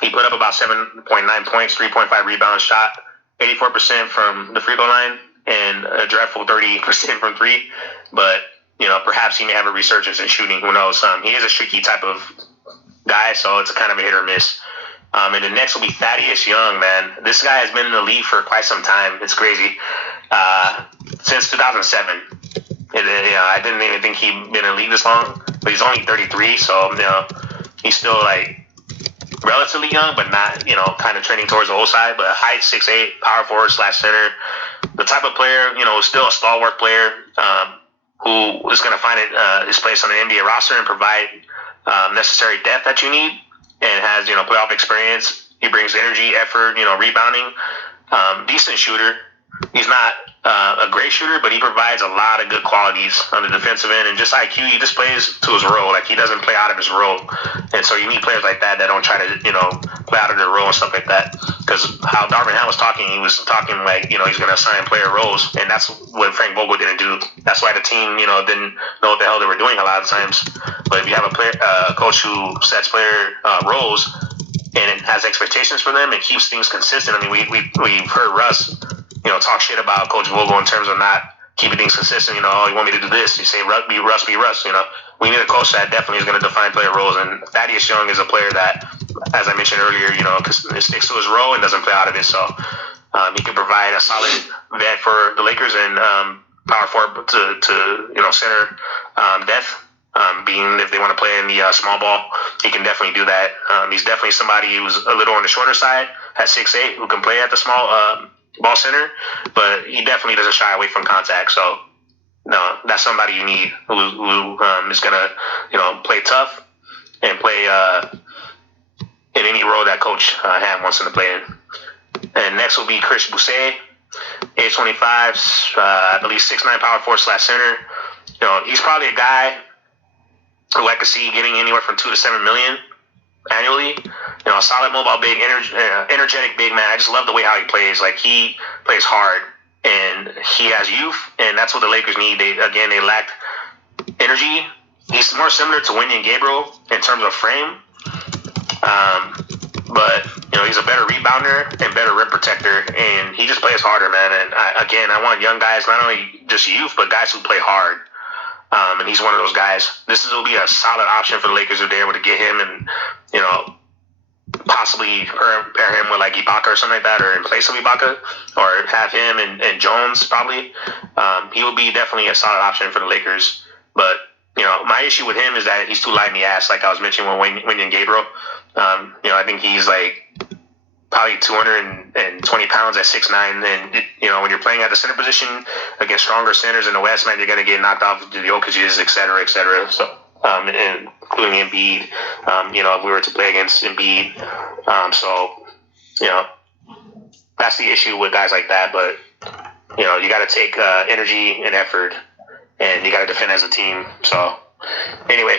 He put up about 7.9 points, 3.5 rebounds, shot 84% from the free throw line, and a dreadful 30% from three. But perhaps he may have a resurgence in shooting. Who knows? He is a streaky type of guy, so it's kind of a hit or miss. And the next will be Thaddeus Young, man. This guy has been in the league for quite some time. It's crazy. Since 2007. I didn't even think he'd been in the league this long, but he's only 33, so he's still like relatively young, but not kind of trending towards the old side. But height 6'8", power forward / center, the type of player still a stalwart player who is going to find his place on the NBA roster and provide necessary depth that you need, and has playoff experience. He brings energy, effort, rebounding, decent shooter. He's not a great shooter, but he provides a lot of good qualities on the defensive end, and just IQ. He just plays to his role. Like, he doesn't play out of his role, and so you need players like that don't try to play out of their role and stuff like that. Because how Darvin Ham was talking like he's going to assign player roles, and that's what Frank Vogel didn't do. That's why the team didn't know what the hell they were doing a lot of times. But if you have a coach who sets player roles and has expectations for them and keeps things consistent. I mean, we've heard Russ talk shit about Coach Vogel in terms of not keeping things consistent. You want me to do this? You say be Russ. We need a coach that definitely is going to define player roles. And Thaddeus Young is a player that, as I mentioned earlier, sticks to his role and doesn't play out of it. So he can provide a solid vet for the Lakers and power forward to center depth. Being if they want to play in the small ball, he can definitely do that. He's definitely somebody who's a little on the shorter side at 6'8", who can play at the small ball center, but he definitely doesn't shy away from contact. So no, that's somebody you need who is gonna play tough and play in any role that Coach Ham wants him to play in. And next will be Chris Boucher, age 25, I believe 6'9", power forward / center. He's probably a guy who I could see getting anywhere from $2 to $7 million annually. A solid mobile big, energetic big man. I just love the way how he plays. Like, he plays hard, and he has youth, and that's what the Lakers need. They lacked energy. He's more similar to Wenyen Gabriel in terms of frame, but he's a better rebounder and better rim protector, and he just plays harder, man. And I want young guys, not only just youth, but guys who play hard. And he's one of those guys. Will be a solid option for the Lakers if they're able to get him and possibly pair him with like Ibaka or something like that, or in place of Ibaka, or have him and Jones probably. He will be definitely a solid option for the Lakers. But my issue with him is that he's too light in the ass, like I was mentioning with Wenyen Gabriel. I think he's like probably 220 pounds at 6'9", and when you're playing at the center position against stronger centers in the West, man, you're gonna get knocked off to the Jokic's, et cetera, et cetera. So, including Embiid, if we were to play against Embiid, that's the issue with guys like that. But you got to take energy and effort, and you got to defend as a team. So, anyway.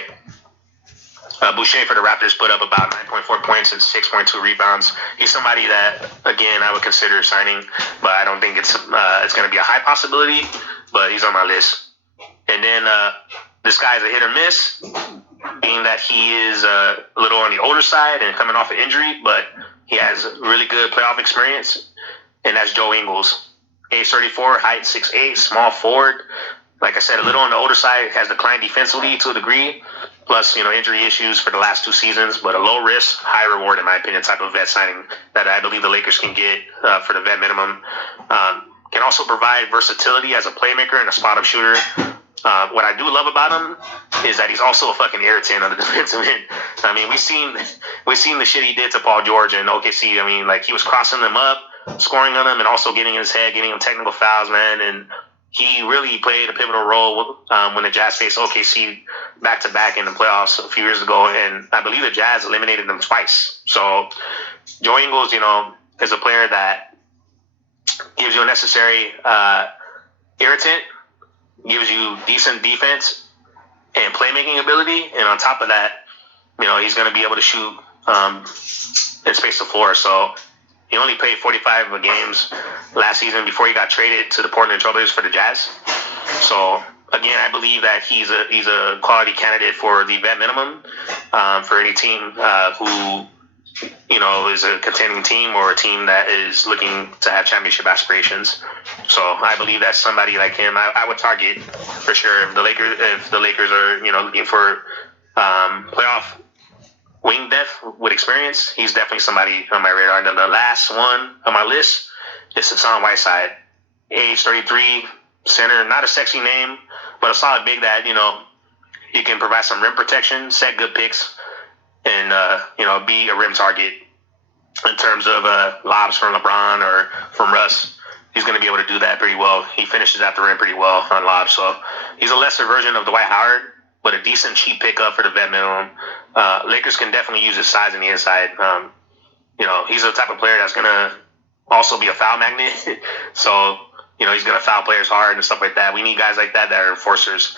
Boucher for the Raptors put up about 9.4 points and 6.2 rebounds. He's somebody that, again, I would consider signing, but I don't think it's going to be a high possibility, but he's on my list. And then this guy's a hit or miss, being that he is a little on the older side and coming off an injury, but he has really good playoff experience, and that's Joe Ingles. Age 34, height 6'8", small forward. Like I said, a little on the older side, has declined defensively to a degree, plus, injury issues for the last 2 seasons, but a low risk, high reward, in my opinion, type of vet signing that I believe the Lakers can get for the vet minimum. Can also provide versatility as a playmaker and a spot-up shooter. What I do love about him is that he's also a fucking irritant on the defensive end. I mean, we've seen the shit he did to Paul George and OKC. I mean, like, he was crossing them up, scoring on them, and also getting in his head, getting him technical fouls, man, and he really played a pivotal role when the Jazz faced OKC back-to-back in the playoffs a few years ago, and I believe the Jazz eliminated them twice. So Joe Ingles, is a player that gives you a necessary irritant, gives you decent defense, and playmaking ability. And on top of that, he's going to be able to shoot and space the floor. So he only played 45 games last season before he got traded to the Portland Trailblazers for the Jazz. So again, I believe that he's a quality candidate for the vet minimum for any team who is a contending team or a team that is looking to have championship aspirations. So I believe that somebody like him, I would target for sure. If the Lakers are looking for playoff wing depth with experience, he's definitely somebody on my radar. And then the last one on my list is Hassan Whiteside, age 33, center, not a sexy name, but a solid big that he can provide some rim protection, set good picks, and be a rim target in terms of lobs from LeBron or from Russ. He's going to be able to do that pretty well. He finishes at the rim pretty well on lobs, so he's a lesser version of Dwight Howard, but a decent cheap pickup for the vet minimum. Lakers can definitely use his size in the inside. He's the type of player that's going to also be a foul magnet. So, he's going to foul players hard and stuff like that. We need guys like that are enforcers.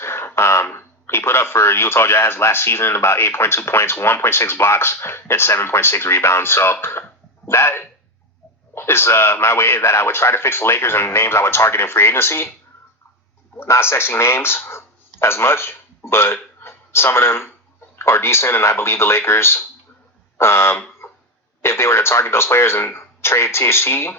He put up for Utah Jazz last season about 8.2 points, 1.6 blocks, and 7.6 rebounds. So that is my way that I would try to fix the Lakers and names I would target in free agency. Not sexy names as much, but some of them are decent, and I believe the Lakers, if they were to target those players and trade THT,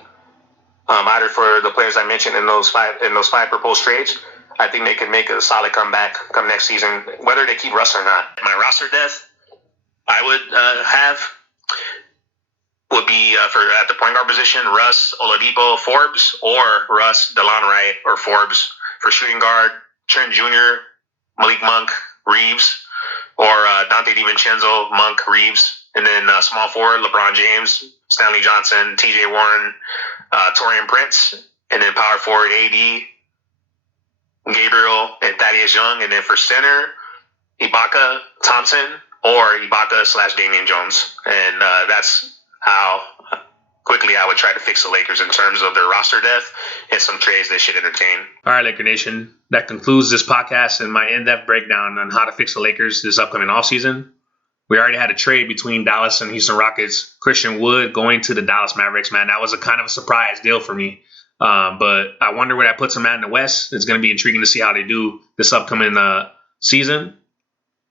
either for the players I mentioned in those five proposed trades, I think they could make a solid comeback come next season, whether they keep Russ or not. My roster depth I would be for at the point guard position, Russ, Oladipo, Forbes, or Russ, DeLon Wright, or Forbes. For shooting guard, Trent Jr., Malik Monk, Reeves, or Dante DiVincenzo, Monk, Reeves. And then small forward, LeBron James, Stanley Johnson, TJ Warren, Taurean Prince. And then power forward, AD, Gabriel, and Thaddeus Young. And then for center, Ibaka, Thompson, or Ibaka/Damian Jones. And that's how quickly I would try to fix the Lakers in terms of their roster depth and some trades they should entertain. All right, Laker Nation. That concludes this podcast and my in-depth breakdown on how to fix the Lakers this upcoming offseason. We already had a trade between Dallas and Houston Rockets. Christian Wood going to the Dallas Mavericks, man. That was a kind of a surprise deal for me. But I wonder where that puts them at in the West. It's going to be intriguing to see how they do this upcoming season.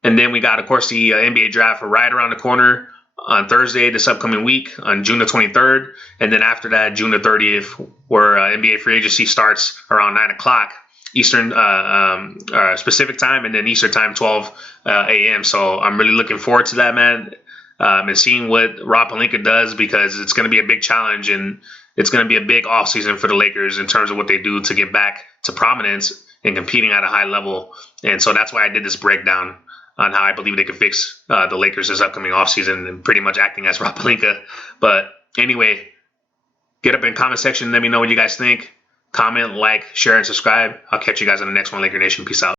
And then we got, of course, the NBA draft right around the corner on Thursday this upcoming week on June the 23rd. And then after that, June the 30th, where NBA free agency starts around 9 o'clock Eastern specific time, and then Eastern time, 12 a.m. So I'm really looking forward to that, man, and seeing what Rob Pelinka does, because it's going to be a big challenge, and it's going to be a big offseason for the Lakers in terms of what they do to get back to prominence and competing at a high level. And so that's why I did this breakdown on how I believe they could fix the Lakers this upcoming offseason, and pretty much acting as Rob Pelinka. But anyway, get up in the comment section. Let me know what you guys think. Comment, like, share, and subscribe. I'll catch you guys on the next one, Laker Nation. Peace out.